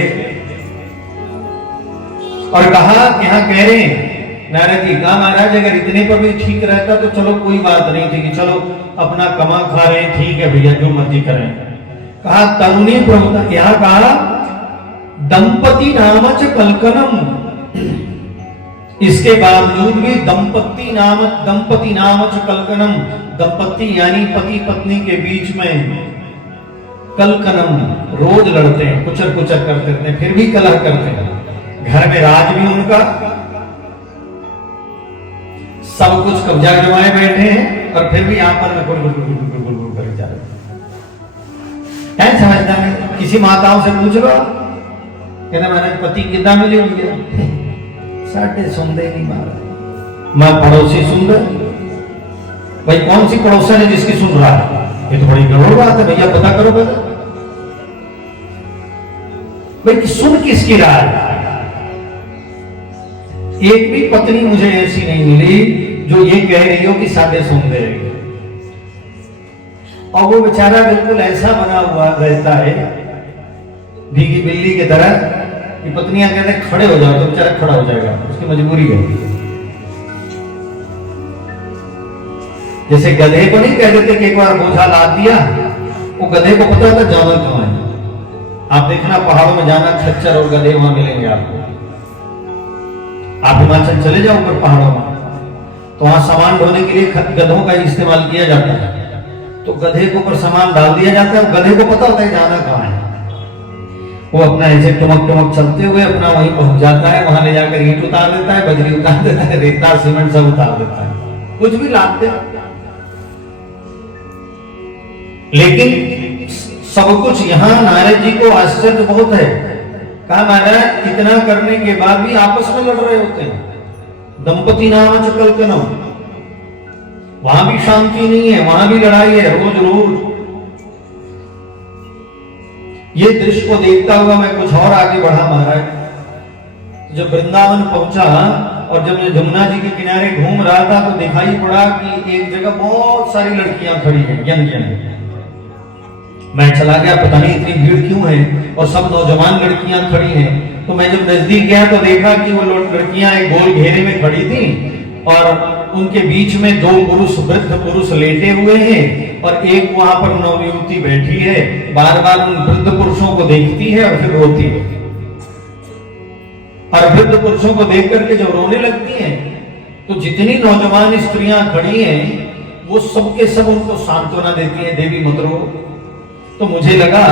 और कहा यहां कह रहे हैं नारद जी, कहा महाराज अगर इतने पर भी ठीक रहता तो चलो कोई बात नहीं थी कि चलो अपना कमा खा रहे हैं, ठीक है भैया जो मर्जी करें। कहा तरुणी प्रभुता, यहाँ कहा दंपति नामच कलकनम, इसके बावजूद भी दंपति नामच कलकनम, दंपति यानी पति पत्नी के बीच में कलकनम, रोज लड़ते हैं, कुचर कुचर करते रहते हैं, फिर भी कलह करते हैं। घर में राज भी उनका, सब कुछ कब्जा जमाए बैठे हैं और फिर भी यहां पर गुल कर जा रहे हैं। क्या समझता है? किसी माताओं से पूछ लो, कहना मैंने पति कितना मिली हुई है, साढ़े सुनते नहीं मारा, मैं पड़ोसी सुन रहा। भाई कौन सी पड़ोसन है जिसकी सुन रहा है? ये तो बड़ी गड़बड़ बात है भैया, पता करो पता। भाई सुन किसकी रहा है? एक भी पत्नी मुझे ऐसी नहीं मिली जो ये कह रही हो कि साढ़े सुन दे रही, और वो बेचारा बिल्कुल ऐसा बना हुआ रहता है भीगी बिल्ली की तरह कि पत्नियां कहते हैं खड़े हो जाओ, तो बेचारा खड़ा हो जाएगा, उसकी मजबूरी है। जैसे गधे को नहीं कह देते कि एक बार बोझा लाद दिया, वो गधे को पता था जाना कहां है। आप देखना पहाड़ों में जाना, खच्चर और गधे वहां मिलेंगे आपको। आप हिमाचल चले जाओ ऊपर पहाड़ों में, तो वहां सामान ढोने के लिए गधों का इस्तेमाल किया जाता है। तो गधे के ऊपर सामान डाल दिया जाता है, गधे को पता होता है जाना कहां है। वो अपना ऐसे टुमक चलते हुए अपना वहीं पहुंच जाता है, वहां ले जाकर ईंट उतार देता है, बजरी उतार देता है, रेता सीमेंट सब उतार देता है, कुछ भी लादते। लेकिन सब कुछ यहाँ नारद जी को आश्चर्य बहुत है। कहा महाराज इतना करने के बाद भी आपस में लड़ रहे होते हैं, दंपति नाम कलकनम, वहां भी शांति नहीं है, वहां भी लड़ाई है रोज रोज। ये दृश्य को देखता हुआ मैं कुछ और आगे बढ़ा महाराज। जब वृंदावन पहुंचा और जब मैं जमुना जी के किनारे घूम रहा था तो दिखाई पड़ा कि एक जगह बहुत सारी लड़कियां खड़ी हैं, यंग। मैं चला गया, पता नहीं इतनी भीड़ क्यों है, और सब नौजवान लड़कियां खड़ी हैं। तो मैं जब नजदीक गया तो देखा कि वो लड़कियां एक गोल घेरे में खड़ी थी और उनके बीच में दो पुरुष, वृद्ध पुरुष लेटे हुए हैं और एक वहां पर नवयुवती बैठी है, बार बार उन वृद्ध पुरुषों को देखती है और फिर रोती है। और वृद्ध पुरुषों को देख करके जब रोने लगती हैं तो जितनी नौजवान स्त्रियां खड़ी हैं वो सबके सब उनको सांत्वना देती हैं, देवी मत रो। तो मुझे लगा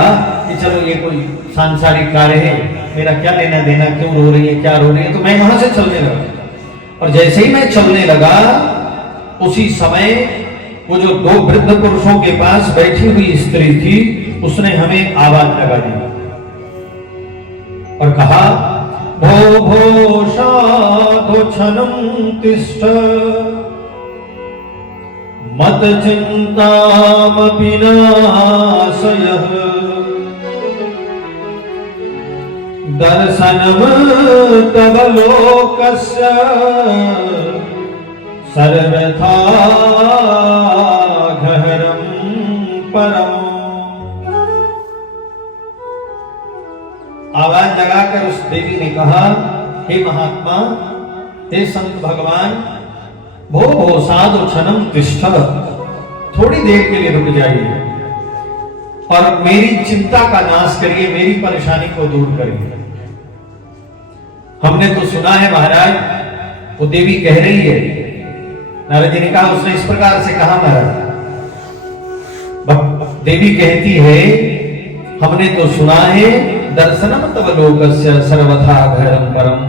कि चलो ये कोई सांसारिक कार्य है, मेरा क्या लेना देना, क्यों रो रही है, क्या रो रही है। तो मैं वहां से चलने लगा और जैसे ही मैं चलने लगा उसी समय वो जो दो वृद्ध पुरुषों के पास बैठी हुई स्त्री थी उसने हमें आवाज लगा दी और कहा, भो भो साधु क्षणं तिष्ठ मत चिंतामपि नाशयः दर्शनम तव लोकस्य सर्वथा गहरं परम। आवाज लगाकर उस देवी ने कहा, हे महात्मा, हे संत भगवान, भो भो साधु क्षणं तिष्ठ, थोड़ी देर के लिए रुक जाइए और मेरी चिंता का नाश करिए, मेरी परेशानी को दूर करिए। हमने तो सुना है महाराज, वो देवी कह रही है, नारद जी ने कहा, उसने इस प्रकार से कहा महाराज, देवी कहती है, हमने तो सुना है, दर्शनम तव लोकस्य सर्वथा घरम परम।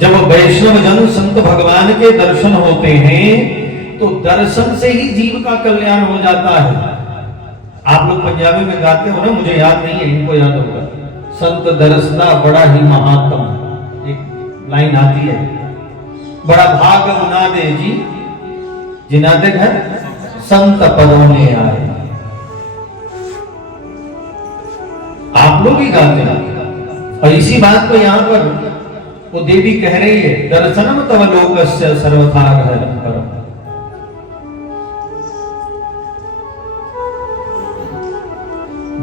जब वैष्णव जन संत भगवान के दर्शन होते हैं तो दर्शन से ही जीव का कल्याण हो जाता है। आप लोग पंजाबी में गाते हो ना, मुझे याद नहीं है, इनको याद होगा, संत दरसदा बड़ा ही महात्म, एक लाइन आती है, बड़ा भाग मुना दे जी जिनाते घर संत पदों ने आए। आप लोग ही गाते हैं और इसी बात को यहां पर वो देवी कह रही है, दर्शनम तव लोकस्य सर्वथा घरं परम।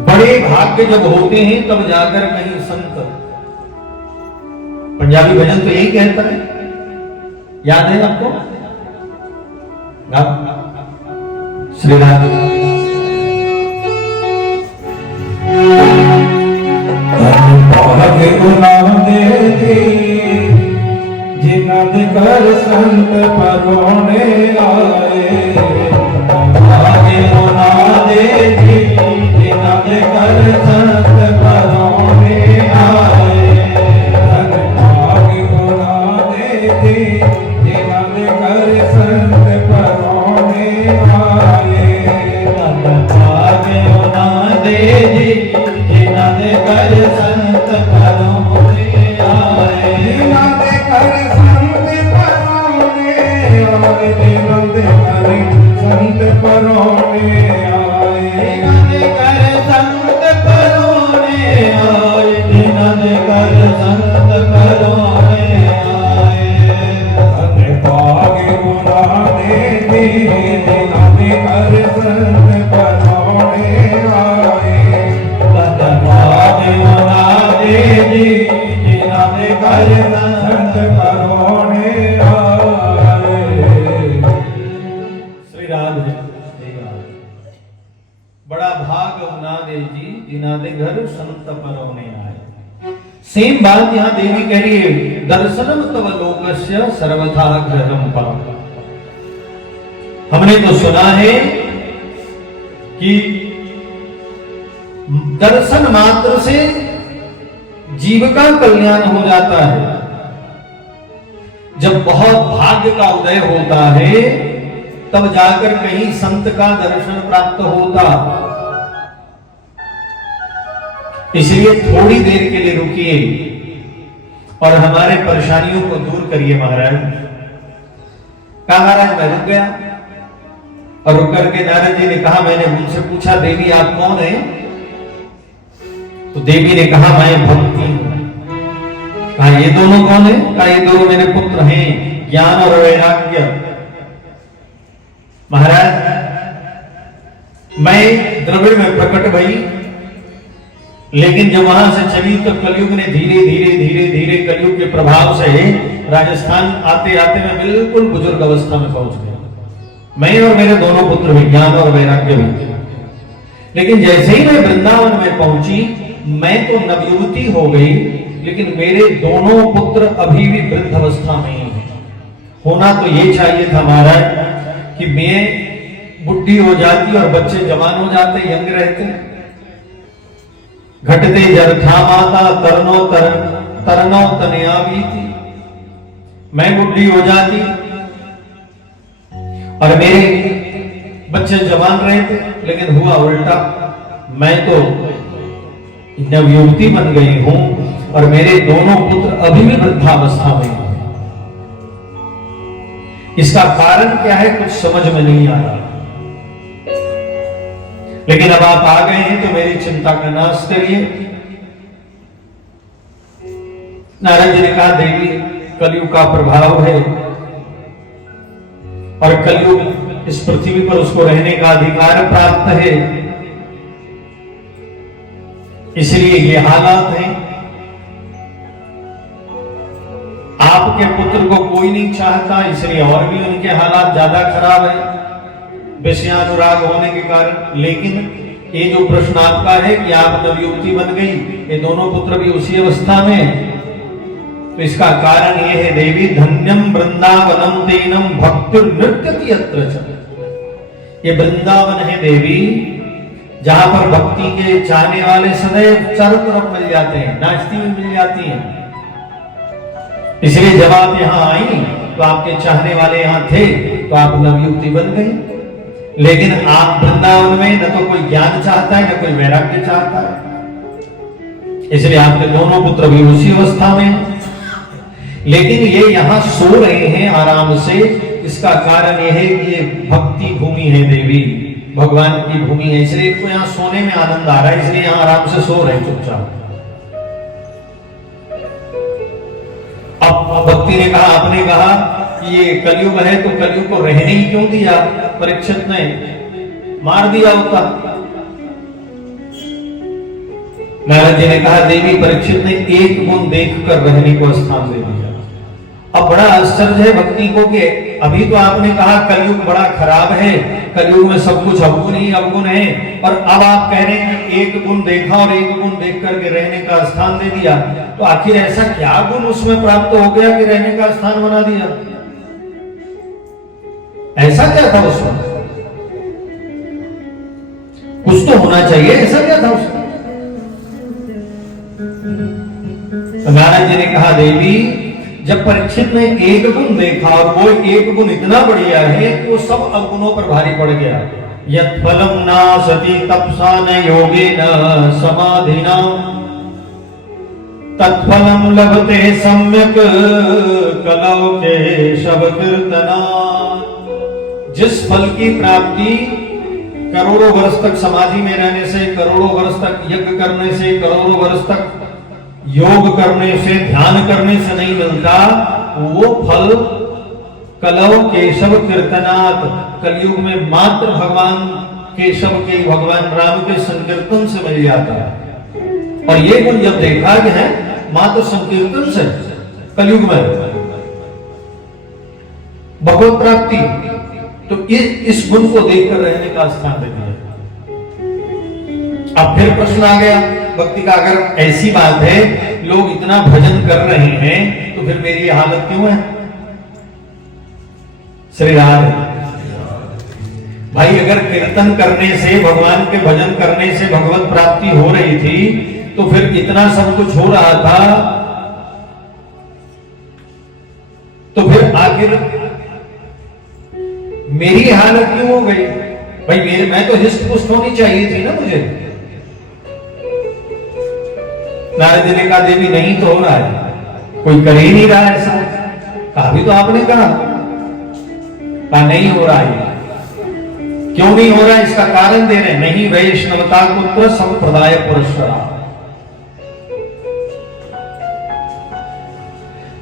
बड़े भाग्य जब होते हैं तब जाकर कहीं संत, पंजाबी भजन तो यही कहता है, याद है आपको? श्री राम परोने आए। भाग्य होना दे जी जिन्होंने कर संत परोने आए। भाग्य होना दे जी जिन्होंने कर संत परोने आए। भाग्य होना दे जी जिन्होंने कर संत परोने आए। जिन्होंने कर संत परोने आए। जिन्होंने कर संत परोने आए। जिन्होंने कर संत परोने आए। जिन्होंने कर संत परोने आए। धन्य भाग्य गुना दे दी जिन्होंने कर संत परोने आए। भाग्य होना दे जी जिन्होंने कर संत संत परोने आए। श्री राधे बड़ा भाग होना दे जी जिन्होंने घर संत परोने आए। सेम बात यहाँ देवी कह रही है, दर्शनम तव लोकस्य सर्वथा ग्रहणम पाप। हमने तो सुना है कि दर्शन मात्र से जीव का कल्याण हो जाता है। जब बहुत भाग्य का उदय होता है तब जाकर कहीं संत का दर्शन प्राप्त होता। इसलिए थोड़ी देर के लिए रुकिए और हमारे परेशानियों को दूर करिए महाराज। कहा महाराज मैं रुक गया और रुक करके नारद जी ने कहा, मैंने उनसे पूछा देवी आप कौन है? तो देवी ने कहा मैं भक्ति हूं। कहा ये दोनों कौन है? कहा ये दोनों मेरे पुत्र हैं, ज्ञान और वैराग्य। महाराज मैं द्रविड़ में प्रकट भई, लेकिन जब वहां से चली तो कलयुग ने धीरे धीरे धीरे धीरे कलयुग के प्रभाव से राजस्थान आते आते मैं बिल्कुल बुजुर्ग अवस्था में पहुंच गया। मैं और मेरे दोनों पुत्र भी, ज्ञान और वैराग्य भी। लेकिन जैसे ही मैं वृंदावन में पहुंची मैं तो नवयुवती हो गई, लेकिन मेरे दोनों पुत्र अभी भी वृद्ध अवस्था में ही हैं। होना तो ये चाहिए था महाराज कि मैं बुढ़ी हो जाती और बच्चे जवान हो जाते, यंग रहते। घटते जर था माता तरनो तरनो तनया बीती। मैं बुढ़ी हो जाती और मेरे बच्चे जवान रहे थे, लेकिन हुआ उल्टा। मैं तो नवयुवती बन गई हूं और मेरे दोनों पुत्र अभी भी वृद्धावस्था में हैं। इसका कारण क्या है कुछ समझ में नहीं आ रहा। लेकिन अब आप आ गए हैं तो मेरी चिंता का नाश करिए। नारद जी ने कहा देवी कलयुग का प्रभाव है और कलयुग इस पृथ्वी पर उसको रहने का अधिकार प्राप्त है, इसलिए ये हालात हैं। आपके पुत्र को कोई नहीं चाहता, इसलिए और भी उनके हालात ज्यादा खराब है विषयानुराग होने के कारण। लेकिन ये जो प्रश्न आपका है कि आप नवयुवती बन गई, ये दोनों पुत्र भी उसी अवस्था में, तो इसका कारण ये है देवी धन्यम वृंदावनम तेनम भक्ति नृत्यति अत्र च। ये वृंदावन है देवी जहां पर भक्ति के चाहने वाले सदैव चारों तरफ मिल जाते हैं, नाचती हुई मिल जाती हैं। इसलिए जब आप यहां आई तो आपके चाहने वाले यहां थे तो आप नवयुवती बन गई। लेकिन आप वृंदावन में न तो कोई ज्ञान चाहता है न कोई वैराग्य चाहता है, इसलिए आपके दोनों पुत्र भी उसी अवस्था में। लेकिन ये यहां सो रहे हैं आराम से, इसका कारण यह है कि ये भक्ति भूमि है देवी, भगवान की भूमि है, इसलिए इनको यहाँ सोने में आनंद आ रहा है, इसलिए यहाँ आराम से सो रहे चुपचाप। अब भक्ति ने कहा, आपने कहा कि ये कलयुग है तो कलयुग को रहने ही क्यों दिया? परीक्षित ने मार दिया होता। नारद जी ने कहा देवी परीक्षित ने एक गुण देखकर रहने को स्थान दे दिया। अब बड़ा आश्चर्य है भक्ति को कि अभी तो आपने कहा कलयुग बड़ा खराब है, कलयुग में सब कुछ अवगुण ही अवगुण है, और अब आप कह रहे हैं कि एक गुण देखा और एक गुण देख करके रहने का स्थान दे दिया। तो आखिर ऐसा क्या गुण उसमें प्राप्त हो गया कि रहने का स्थान बना दिया? ऐसा क्या था उसमें? कुछ तो होना चाहिए, ऐसा क्या था उसमें? तो नारद जी ने कहा, देवी, जब परीक्षित ने एक गुण देखा और वो एक गुण इतना बढ़िया है कि वो सब अवगुणों पर भारी पड़ गया। यत् फलम नासति तपसा न योगेन समाधिना तत्फलम लभते सम्यक कलौ केशव कीर्तना। जिस फल की प्राप्ति करोड़ों वर्ष तक समाधि में रहने से, करोड़ों वर्ष तक यज्ञ करने से, करोड़ों वर्ष तक योग करने से, ध्यान करने से नहीं मिलता, वो फल कलौ केशव कीर्तनात्, कलयुग में मात्र भगवान केशव के, भगवान राम के संकीर्तन से मिल जाता है। और ये गुण जब देखा कि है मात्र संकीर्तन से कलयुग में भगवत प्राप्ति, तो इस गुण को देखकर रहने का स्थान दे दिया। अब फिर प्रश्न आ गया भक्ति का, अगर ऐसी बात है, लोग इतना भजन कर रहे हैं, तो फिर मेरी हालत क्यों है? श्री राम भाई, अगर कीर्तन करने से, भगवान के भजन करने से भगवत प्राप्ति हो रही थी, तो फिर इतना सब कुछ हो रहा था, तो फिर आखिर मेरी हालत क्यों हो गई? भाई मैं तो हिस्ट पुष्ट होनी चाहिए थी ना मुझे। नारद जी ने कहा, देवी नहीं तो हो रहा है, कोई कर ही नहीं रहा है ऐसा। कहा भी तो आपने कहा नहीं हो रहा है। क्यों नहीं हो रहा है? इसका कारण दे रहे, नहीं वैष्णवता पुत्र संप्रदाय पुरस्कारा।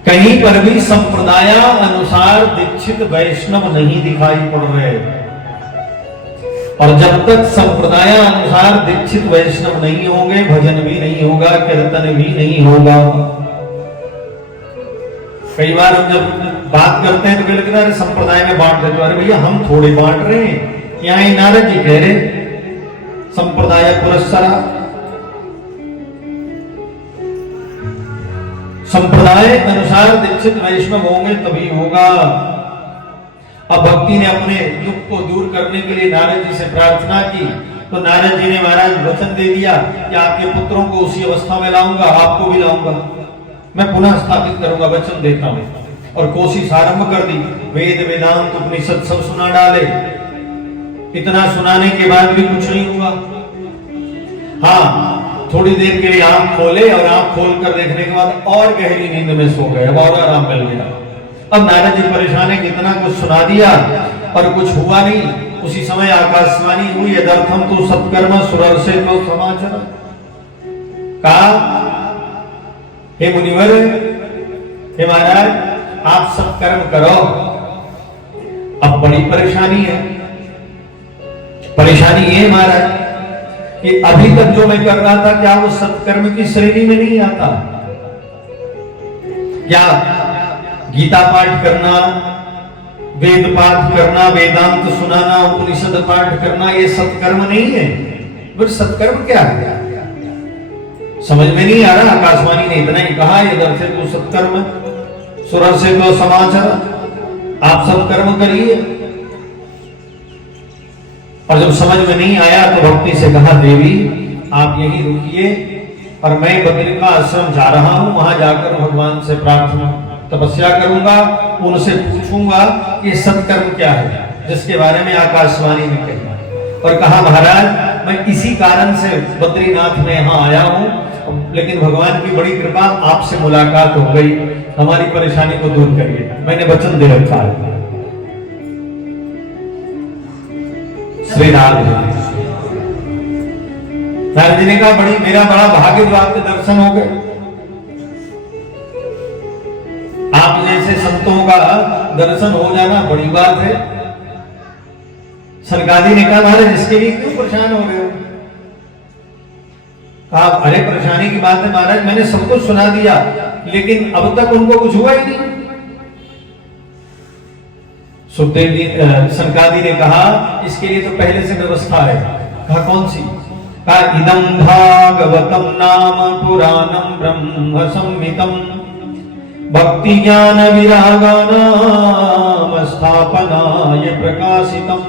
कहीं पर भी संप्रदाय अनुसार दीक्षित वैष्णव नहीं दिखाई पड़ रहे, और जब तक संप्रदाय अनुसार दीक्षित वैष्णव नहीं होंगे, भजन भी नहीं होगा, कीर्तन भी नहीं होगा। कई बार हम जब बात करते हैं तो कहते हैं, अरे संप्रदाय में बांट देते। अरे भैया, हम थोड़े बांट रहे हैं, यहाँ नारद जी कह रहे संप्रदाय पुरस्कारा। संप्रदाय अनुसार दीक्षित वैष्णव होंगे तभी होगा। अब भक्ति ने अपने दुख को दूर करने के लिए नारद जी से प्रार्थना की, तो नारद जी ने महाराज वचन दे दिया कि आपके पुत्रों को उसी अवस्था में लाऊंगा, आपको भी लाऊंगा, मैं पुनः स्थापित करूंगा, वचन देता हूं। और कोशिश आरंभ कर दी, वेद वेदांत उपनिषद सब सुना डाले। इतना सुनाने के बाद भी कुछ नहीं हुआ। हाँ, थोड़ी देर के लिए आंख खोले, और आंख खोल कर देखने के बाद और गहरी नींद में सो गए, अब और आराम मिल गया। अब नारद जी परेशान है, कितना कुछ सुना दिया और कुछ हुआ नहीं। उसी समय आकाशवाणी हुई, यदर्थम तो सत्कर्म सुरर से तो समाचार। कहा, हे मुनिवर, हे महाराज, आप सत्कर्म करो। अब बड़ी परेशानी है। परेशानी ये महाराज कि अभी तक जो मैं कर रहा था, क्या वो सत्कर्म की श्रेणी में नहीं आता? क्या गीता पाठ करना, वेद पाठ करना, वेदांत सुनाना, उपनिषद पाठ करना, ये सत्कर्म नहीं है? फिर सत्कर्म क्या है? समझ में नहीं आ रहा। आकाशवाणी ने इतना ही कहा, ये दर्शे तो सत्कर्म, सुरर से तो समाचार, आप सत्कर्म करिए। और जब समझ में नहीं आया तो भक्ति से कहा, देवी आप यहीं रुकिए और मैं बद्री का आश्रम जा रहा हूं, वहां जाकर भगवान से प्रार्थना तपस्या करूंगा, उनसे पूछूंगा कि सत्कर्म क्या है, जिसके बारे में आकाशवाणी ने कहा। और कहा, महाराज मैं इसी कारण से बद्रीनाथ में यहाँ आया हूँ, लेकिन भगवान की बड़ी कृपा, आपसे मुलाकात हो गई, हमारी परेशानी को दूर करिए, मैंने वचन दे रखा है। श्री नारद जी ने कहा, मेरा बड़ा भाग्य जो आपके दर्शन हो गए। आप जैसे संतों का दर्शन हो जाना बड़ी बात है। सरकारी ने कहा, महाराज इसके लिए क्यों परेशान हो रहे हो? कहा, अरे परेशानी की बात है महाराज, मैंने सब कुछ सुना दिया, लेकिन अब तक उनको कुछ हुआ ही नहीं। सुखदेव जी, सनकादि ने कहा, इसके लिए तो पहले से व्यवस्था है। कहा, कौन सी? कहा, इदं भागवतम नाम पुराणम ब्रह्म संहितम भक्ति ज्ञान विरागानाम स्थापनाय प्रकाशितम।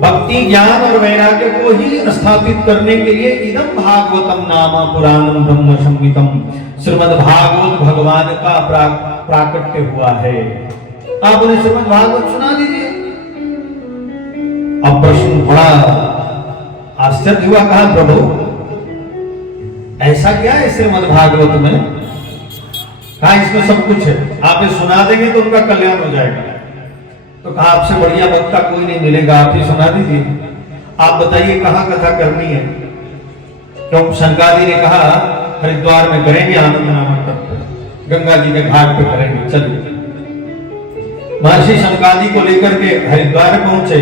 भक्ति ज्ञान और वैराग्य को ही स्थापित करने के लिए इदम भागवतम नाम पुराणम ब्रह्म संहितम, श्रीमद् भागवत भगवान का प्राकट्य हुआ है। आप उन्हें श्रीमद् भागवत सुना दीजिए। अब प्रश्न बड़ा आश्चर्य हुआ, कहा प्रभु ऐसा क्या है श्रीमद् भागवत में? कहा इसमें सब कुछ है, आप सुना देंगे तो उनका कल्याण हो जाएगा। तो कहा आपसे बढ़िया वक्ता कोई नहीं मिलेगा, आप ही सुना दीजिए। आप बताइए कहाँ कथा करनी है? तो शंकादि ने कहा हरिद्वार में करेंगे, आनंद नामक तट पे, गंगा जी के घाट पे करेंगे, चलिए। महर्षि शंकादि को लेकर के हरिद्वार पहुंचे,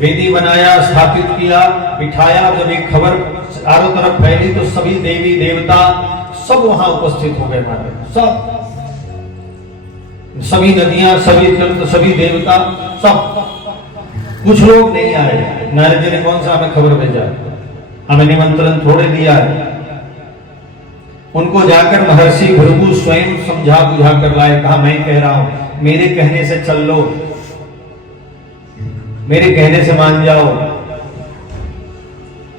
वेदी बनाया, स्थापित किया, बिठाया। जब एक खबर चारों तरफ फैली तो सभी देवी देवता सब वहां उपस्थित हो गए महाराज, सब, सभी नदियां, सभी तीर्थ, सभी देवता, सब। कुछ लोग नहीं आए। नारद जी ने कौन सा हमें खबर भेजा, हमें निमंत्रण थोड़े दिया है। उनको जाकर महर्षि भृगु स्वयं समझा बुझा कर लाए। कहा मैं कह रहा हूं, मेरे कहने से चल लो, मेरे कहने से मान जाओ।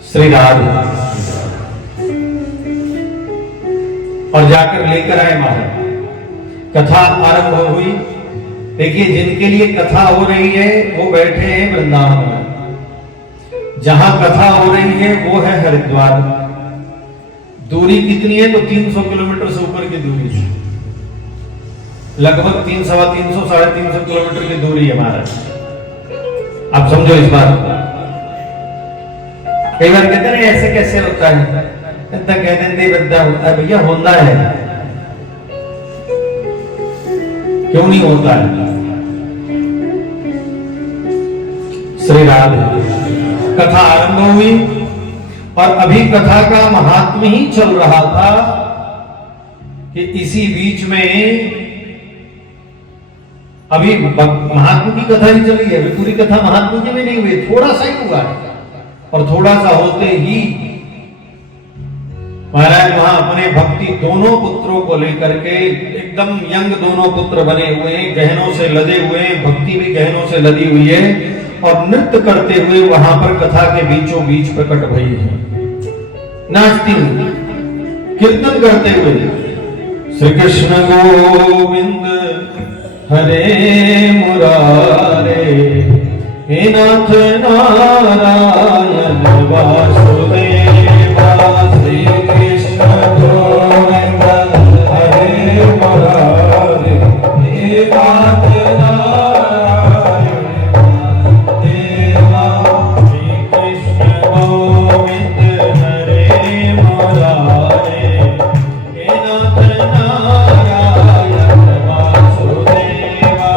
श्री राधा और जाकर लेकर आए महाराज। कथा आरंभ हुई। देखिए जिनके लिए कथा हो रही है वो बैठे हैं वृंदावन में, जहां कथा हो रही है वो है हरिद्वार। दूरी कितनी है? तो 300 किलोमीटर से ऊपर की दूरी है, लगभग 300, 350, 350 किलोमीटर की दूरी है महाराज। आप समझो इस बात। कई बार कहते हैं ऐसे कैसे होता है, कहते हैं भैया होता है, क्यों नहीं होता है? श्री राधे। कथा आरंभ हुई और अभी कथा का महात्म्य ही चल रहा था कि इसी बीच में अभी महात्मा की कथा ही चली है। अभी पूरी कथा महात्मा की भी नहीं हुई, थोड़ा सा ही हुआ है। और थोड़ा सा होते ही महाराज वहां अपने भक्ति दोनों पुत्रों को लेकर के, एकदम यंग दोनों पुत्र बने हुए हैं, गहनों से लदे हुए हैं, भक्ति भी गहनों से लदी हुई है, और नृत्य करते हुए वहां पर कथा के बीचों बीच प्रकट भई है, नाचती हुई, कीर्तन करते हुए। श्री कृष्ण गोविंद हरे मुरारे, हे नाथ नारायण वासुदेवा। श्री कृष्ण गोविंद हरे मुरारे, हे नाथ नारायण वासुदेवा। श्री कृष्ण गोविंद हरे मुरारे, हे नाथ नारायण वासुदेवा।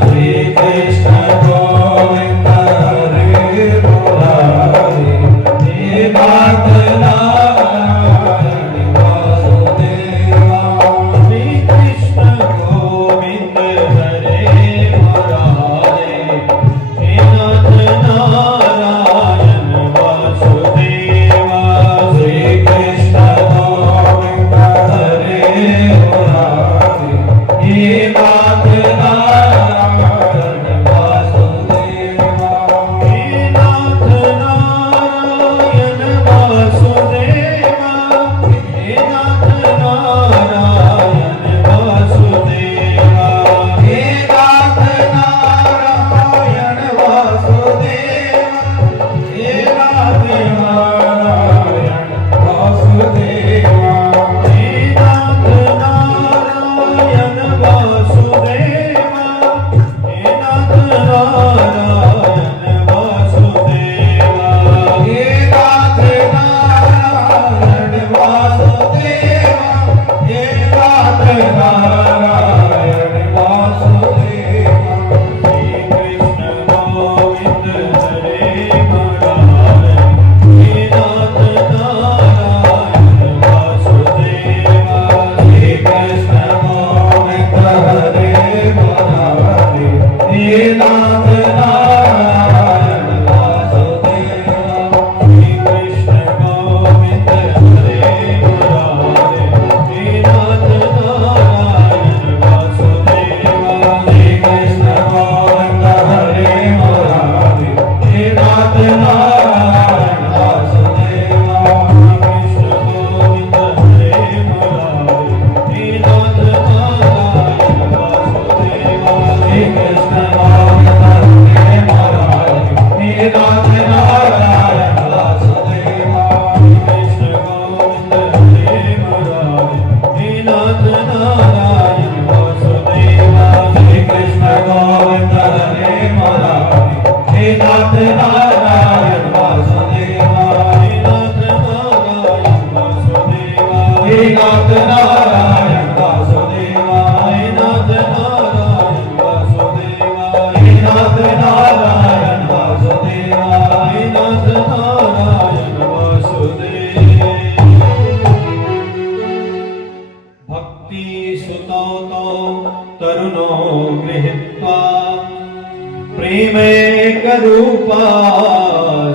श्री कृष्ण गोविंद हरे मुरारे,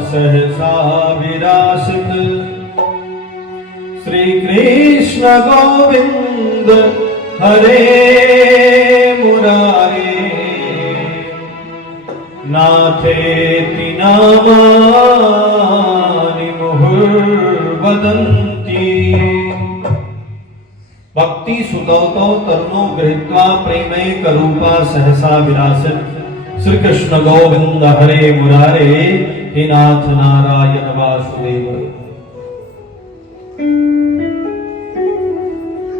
सहसा विरासित श्री कृष्ण गोविंद हरे मुरारे नाथेति नामानि मुहुर्वदन्ति भक्ति सुतौतो तरुणो गृहीत्वा प्रेमैकरूपा सहसा विरासित श्री कृष्ण गोविंद हरे मुरारे हे नाथ नारायण वासुदेव।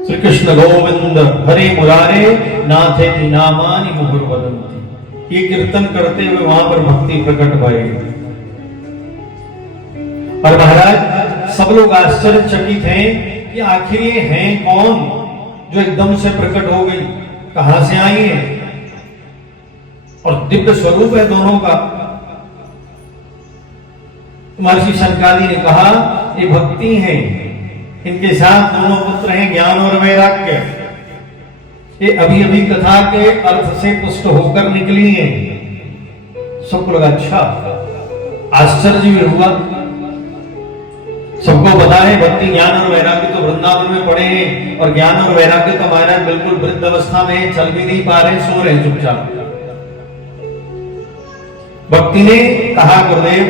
श्री कृष्ण गोविंद हरे मुरारे नाथेति नामानि मुहुर्वदन्ति। ये कीर्तन करते हुए वहां पर भक्ति प्रकट भई और महाराज सब लोग आश्चर्यचकित हैं कि आखिर ये हैं कौन जो एकदम से प्रकट हो गई, कहां से आई है और दिव्य स्वरूप है दोनों का। महर्षि शनकादि ने कहा ये भक्ति है, इनके साथ दोनों पुत्र हैं ज्ञान और वैराग्य। ये अभी अभी कथा के अर्थ से पुष्ट होकर निकली हैं। सबको लगा अच्छा, आश्चर्य भी हुआ। सबको पता है भक्ति ज्ञान और वैराग्य तो वृंदावन में पड़े हैं और ज्ञान और वैराग्य तो महाराज बिल्कुल वृद्ध अवस्था में चल भी नहीं पा रहे, सो रहे चुपचाप। भक्ति ने कहा गुरुदेव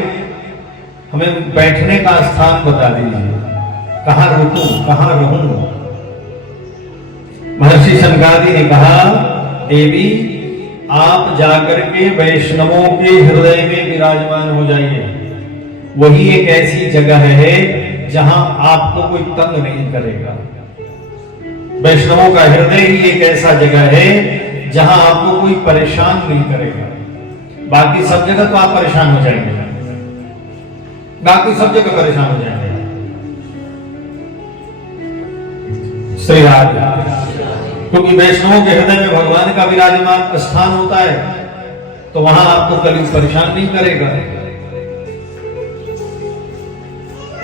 हमें बैठने का स्थान बता दीजिए, कहां रुकूं कहां रहूं। महर्षि शनकादि ने कहा देवी आप जाकर के वैष्णवों के हृदय में विराजमान हो जाइए। वही एक ऐसी जगह है जहां आपको कोई तंग नहीं करेगा। वैष्णवों का हृदय ही एक ऐसा जगह है जहां आपको कोई परेशान नहीं करेगा। बाकी सब जगह तो आप परेशान हो जाएंगे, बाकी सब जगह परेशान हो जाएंगे। श्री राधे, क्योंकि वैष्णवों के हृदय में भगवान का विराजमान स्थान होता है तो वहां आपको कभी परेशान नहीं करेगा।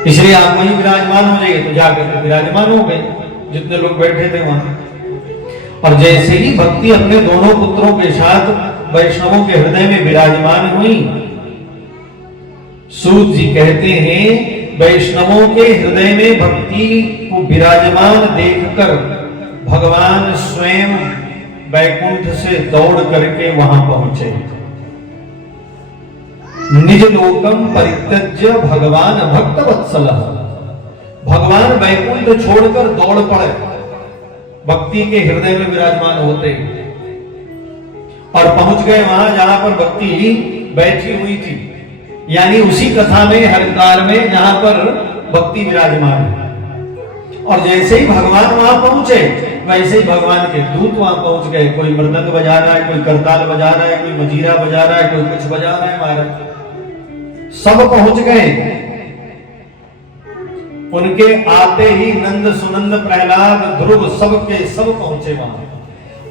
इसलिए आप वहीं विराजमान हो जाइए। तो जाकर के विराजमान हो गए जितने लोग बैठे थे वहां। और जैसे ही भक्ति अपने दोनों पुत्रों के साथ वैष्णवों के हृदय में विराजमान हुई, सूत जी कहते हैं वैष्णवों के हृदय में भक्ति को विराजमान देखकर भगवान स्वयं वैकुंठ से दौड़ करके वहां पहुंचे। निज लोकम परित्यज्य भगवान भक्त वत्सलः, भगवान वैकुंठ छोड़कर दौड़ पड़े भक्ति के हृदय में विराजमान होते और पहुंच गए वहां जहां पर भक्ति बैठी हुई थी, यानी उसी कथा में हरिद्वार में जहां पर भक्ति विराजमान है। और जैसे ही भगवान वहां पहुंचे वैसे ही भगवान के दूत वहां पहुंच गए। कोई मृदंग बजा रहा है, कोई करताल बजा रहा है, कोई मजीरा बजा रहा है, कोई कुछ बजा रहा है। महाराज सब पहुंच गए। उनके आते ही नंद सुनंद प्रहलाद ध्रुव सब के सब पहुंचे वहां।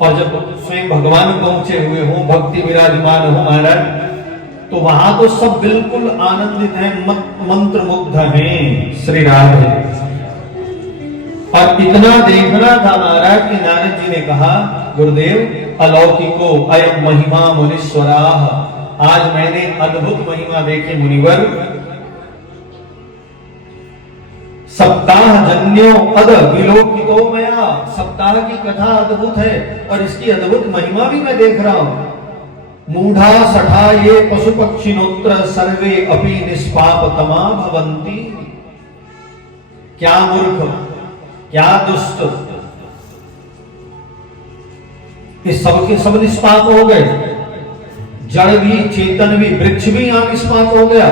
और जब स्वयं भगवान पहुंचे हुए हों, भक्ति विराजमान हो महाराज, तो वहां तो सब बिल्कुल आनंदित हैं, मंत्र मुग्ध हैं। श्री राधे। और इतना देखना था महाराज कि नारद जी ने कहा गुरुदेव अलौकिको अयम महिमा मुनीश्वराः, आज मैंने अद्भुत महिमा देखी मुनिवर। सप्ताह जन्यो अद विलोकितो मया, सप्ताह की कथा अद्भुत है और इसकी अद्भुत महिमा भी मैं देख रहा हूं। मूढ़ा सठा ये पशु पक्षिनोत्र सर्वे अपि निष्पापतमा भवन्ति। क्या मूर्ख, क्या दुष्ट, ये सबके सब निष्पाप हो गए। जड़ भी चेतन भी वृक्ष भी यहां निष्पाप हो गया।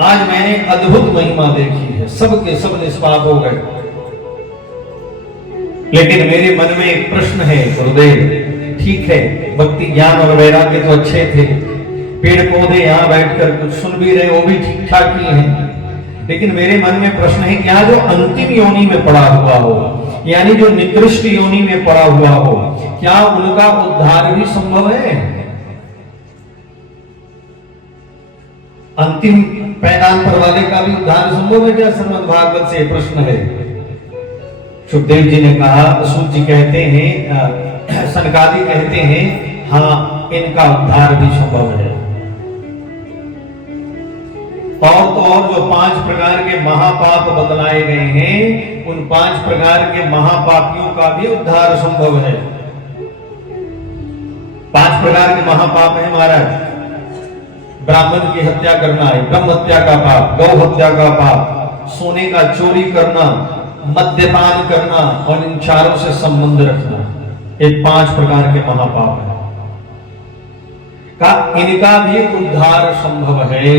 आज मैंने अद्भुत महिमा देखी है, सबके सब निष्पाप हो गए। लेकिन मेरे मन में एक प्रश्न है गुरुदेव, ठीक है भक्ति ज्ञान और वैराग्य तो अच्छे थे, पेड़ पौधे यहां बैठकर कुछ सुन भी रहे, वो भी ठीक ठाक ही हैं, लेकिन मेरे मन में प्रश्न है क्या जो अंतिम योनि में पड़ा हुआ हो, यानी जो निकृष्ट योनि में पड़ा हुआ हो, क्या उनका उद्धार भी संभव है? अंतिम पैदान पर वाले का भी उद्धार संभव है क्या? श्रीमद् भागवत से प्रश्न है। सुखदेव जी ने कहा, सूत जी कहते हैं, सनकादि कहते हैं हाँ इनका उद्धार भी संभव है। और तो और जो 5 प्रकार के महापाप बतलाए गए हैं, उन 5 प्रकार के महापापियों का भी उद्धार संभव है। 5 प्रकार के महापाप है महाराज। ब्राह्मण की हत्या करना है, ब्रह्म हत्या का पाप, गौ हत्या का पाप, सोने का चोरी करना, मद्यपान करना और इन चारों से संबंध रखना, ये 5 प्रकार के महापाप है। का इनका भी उद्धार संभव है।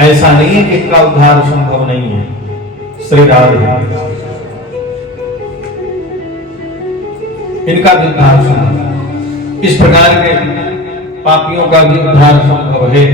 ऐसा नहीं है कि इनका उद्धार संभव नहीं है। श्री राधे, इनका भी उद्धार संभव, इस प्रकार के पापियों का भी उद्धार संभव है।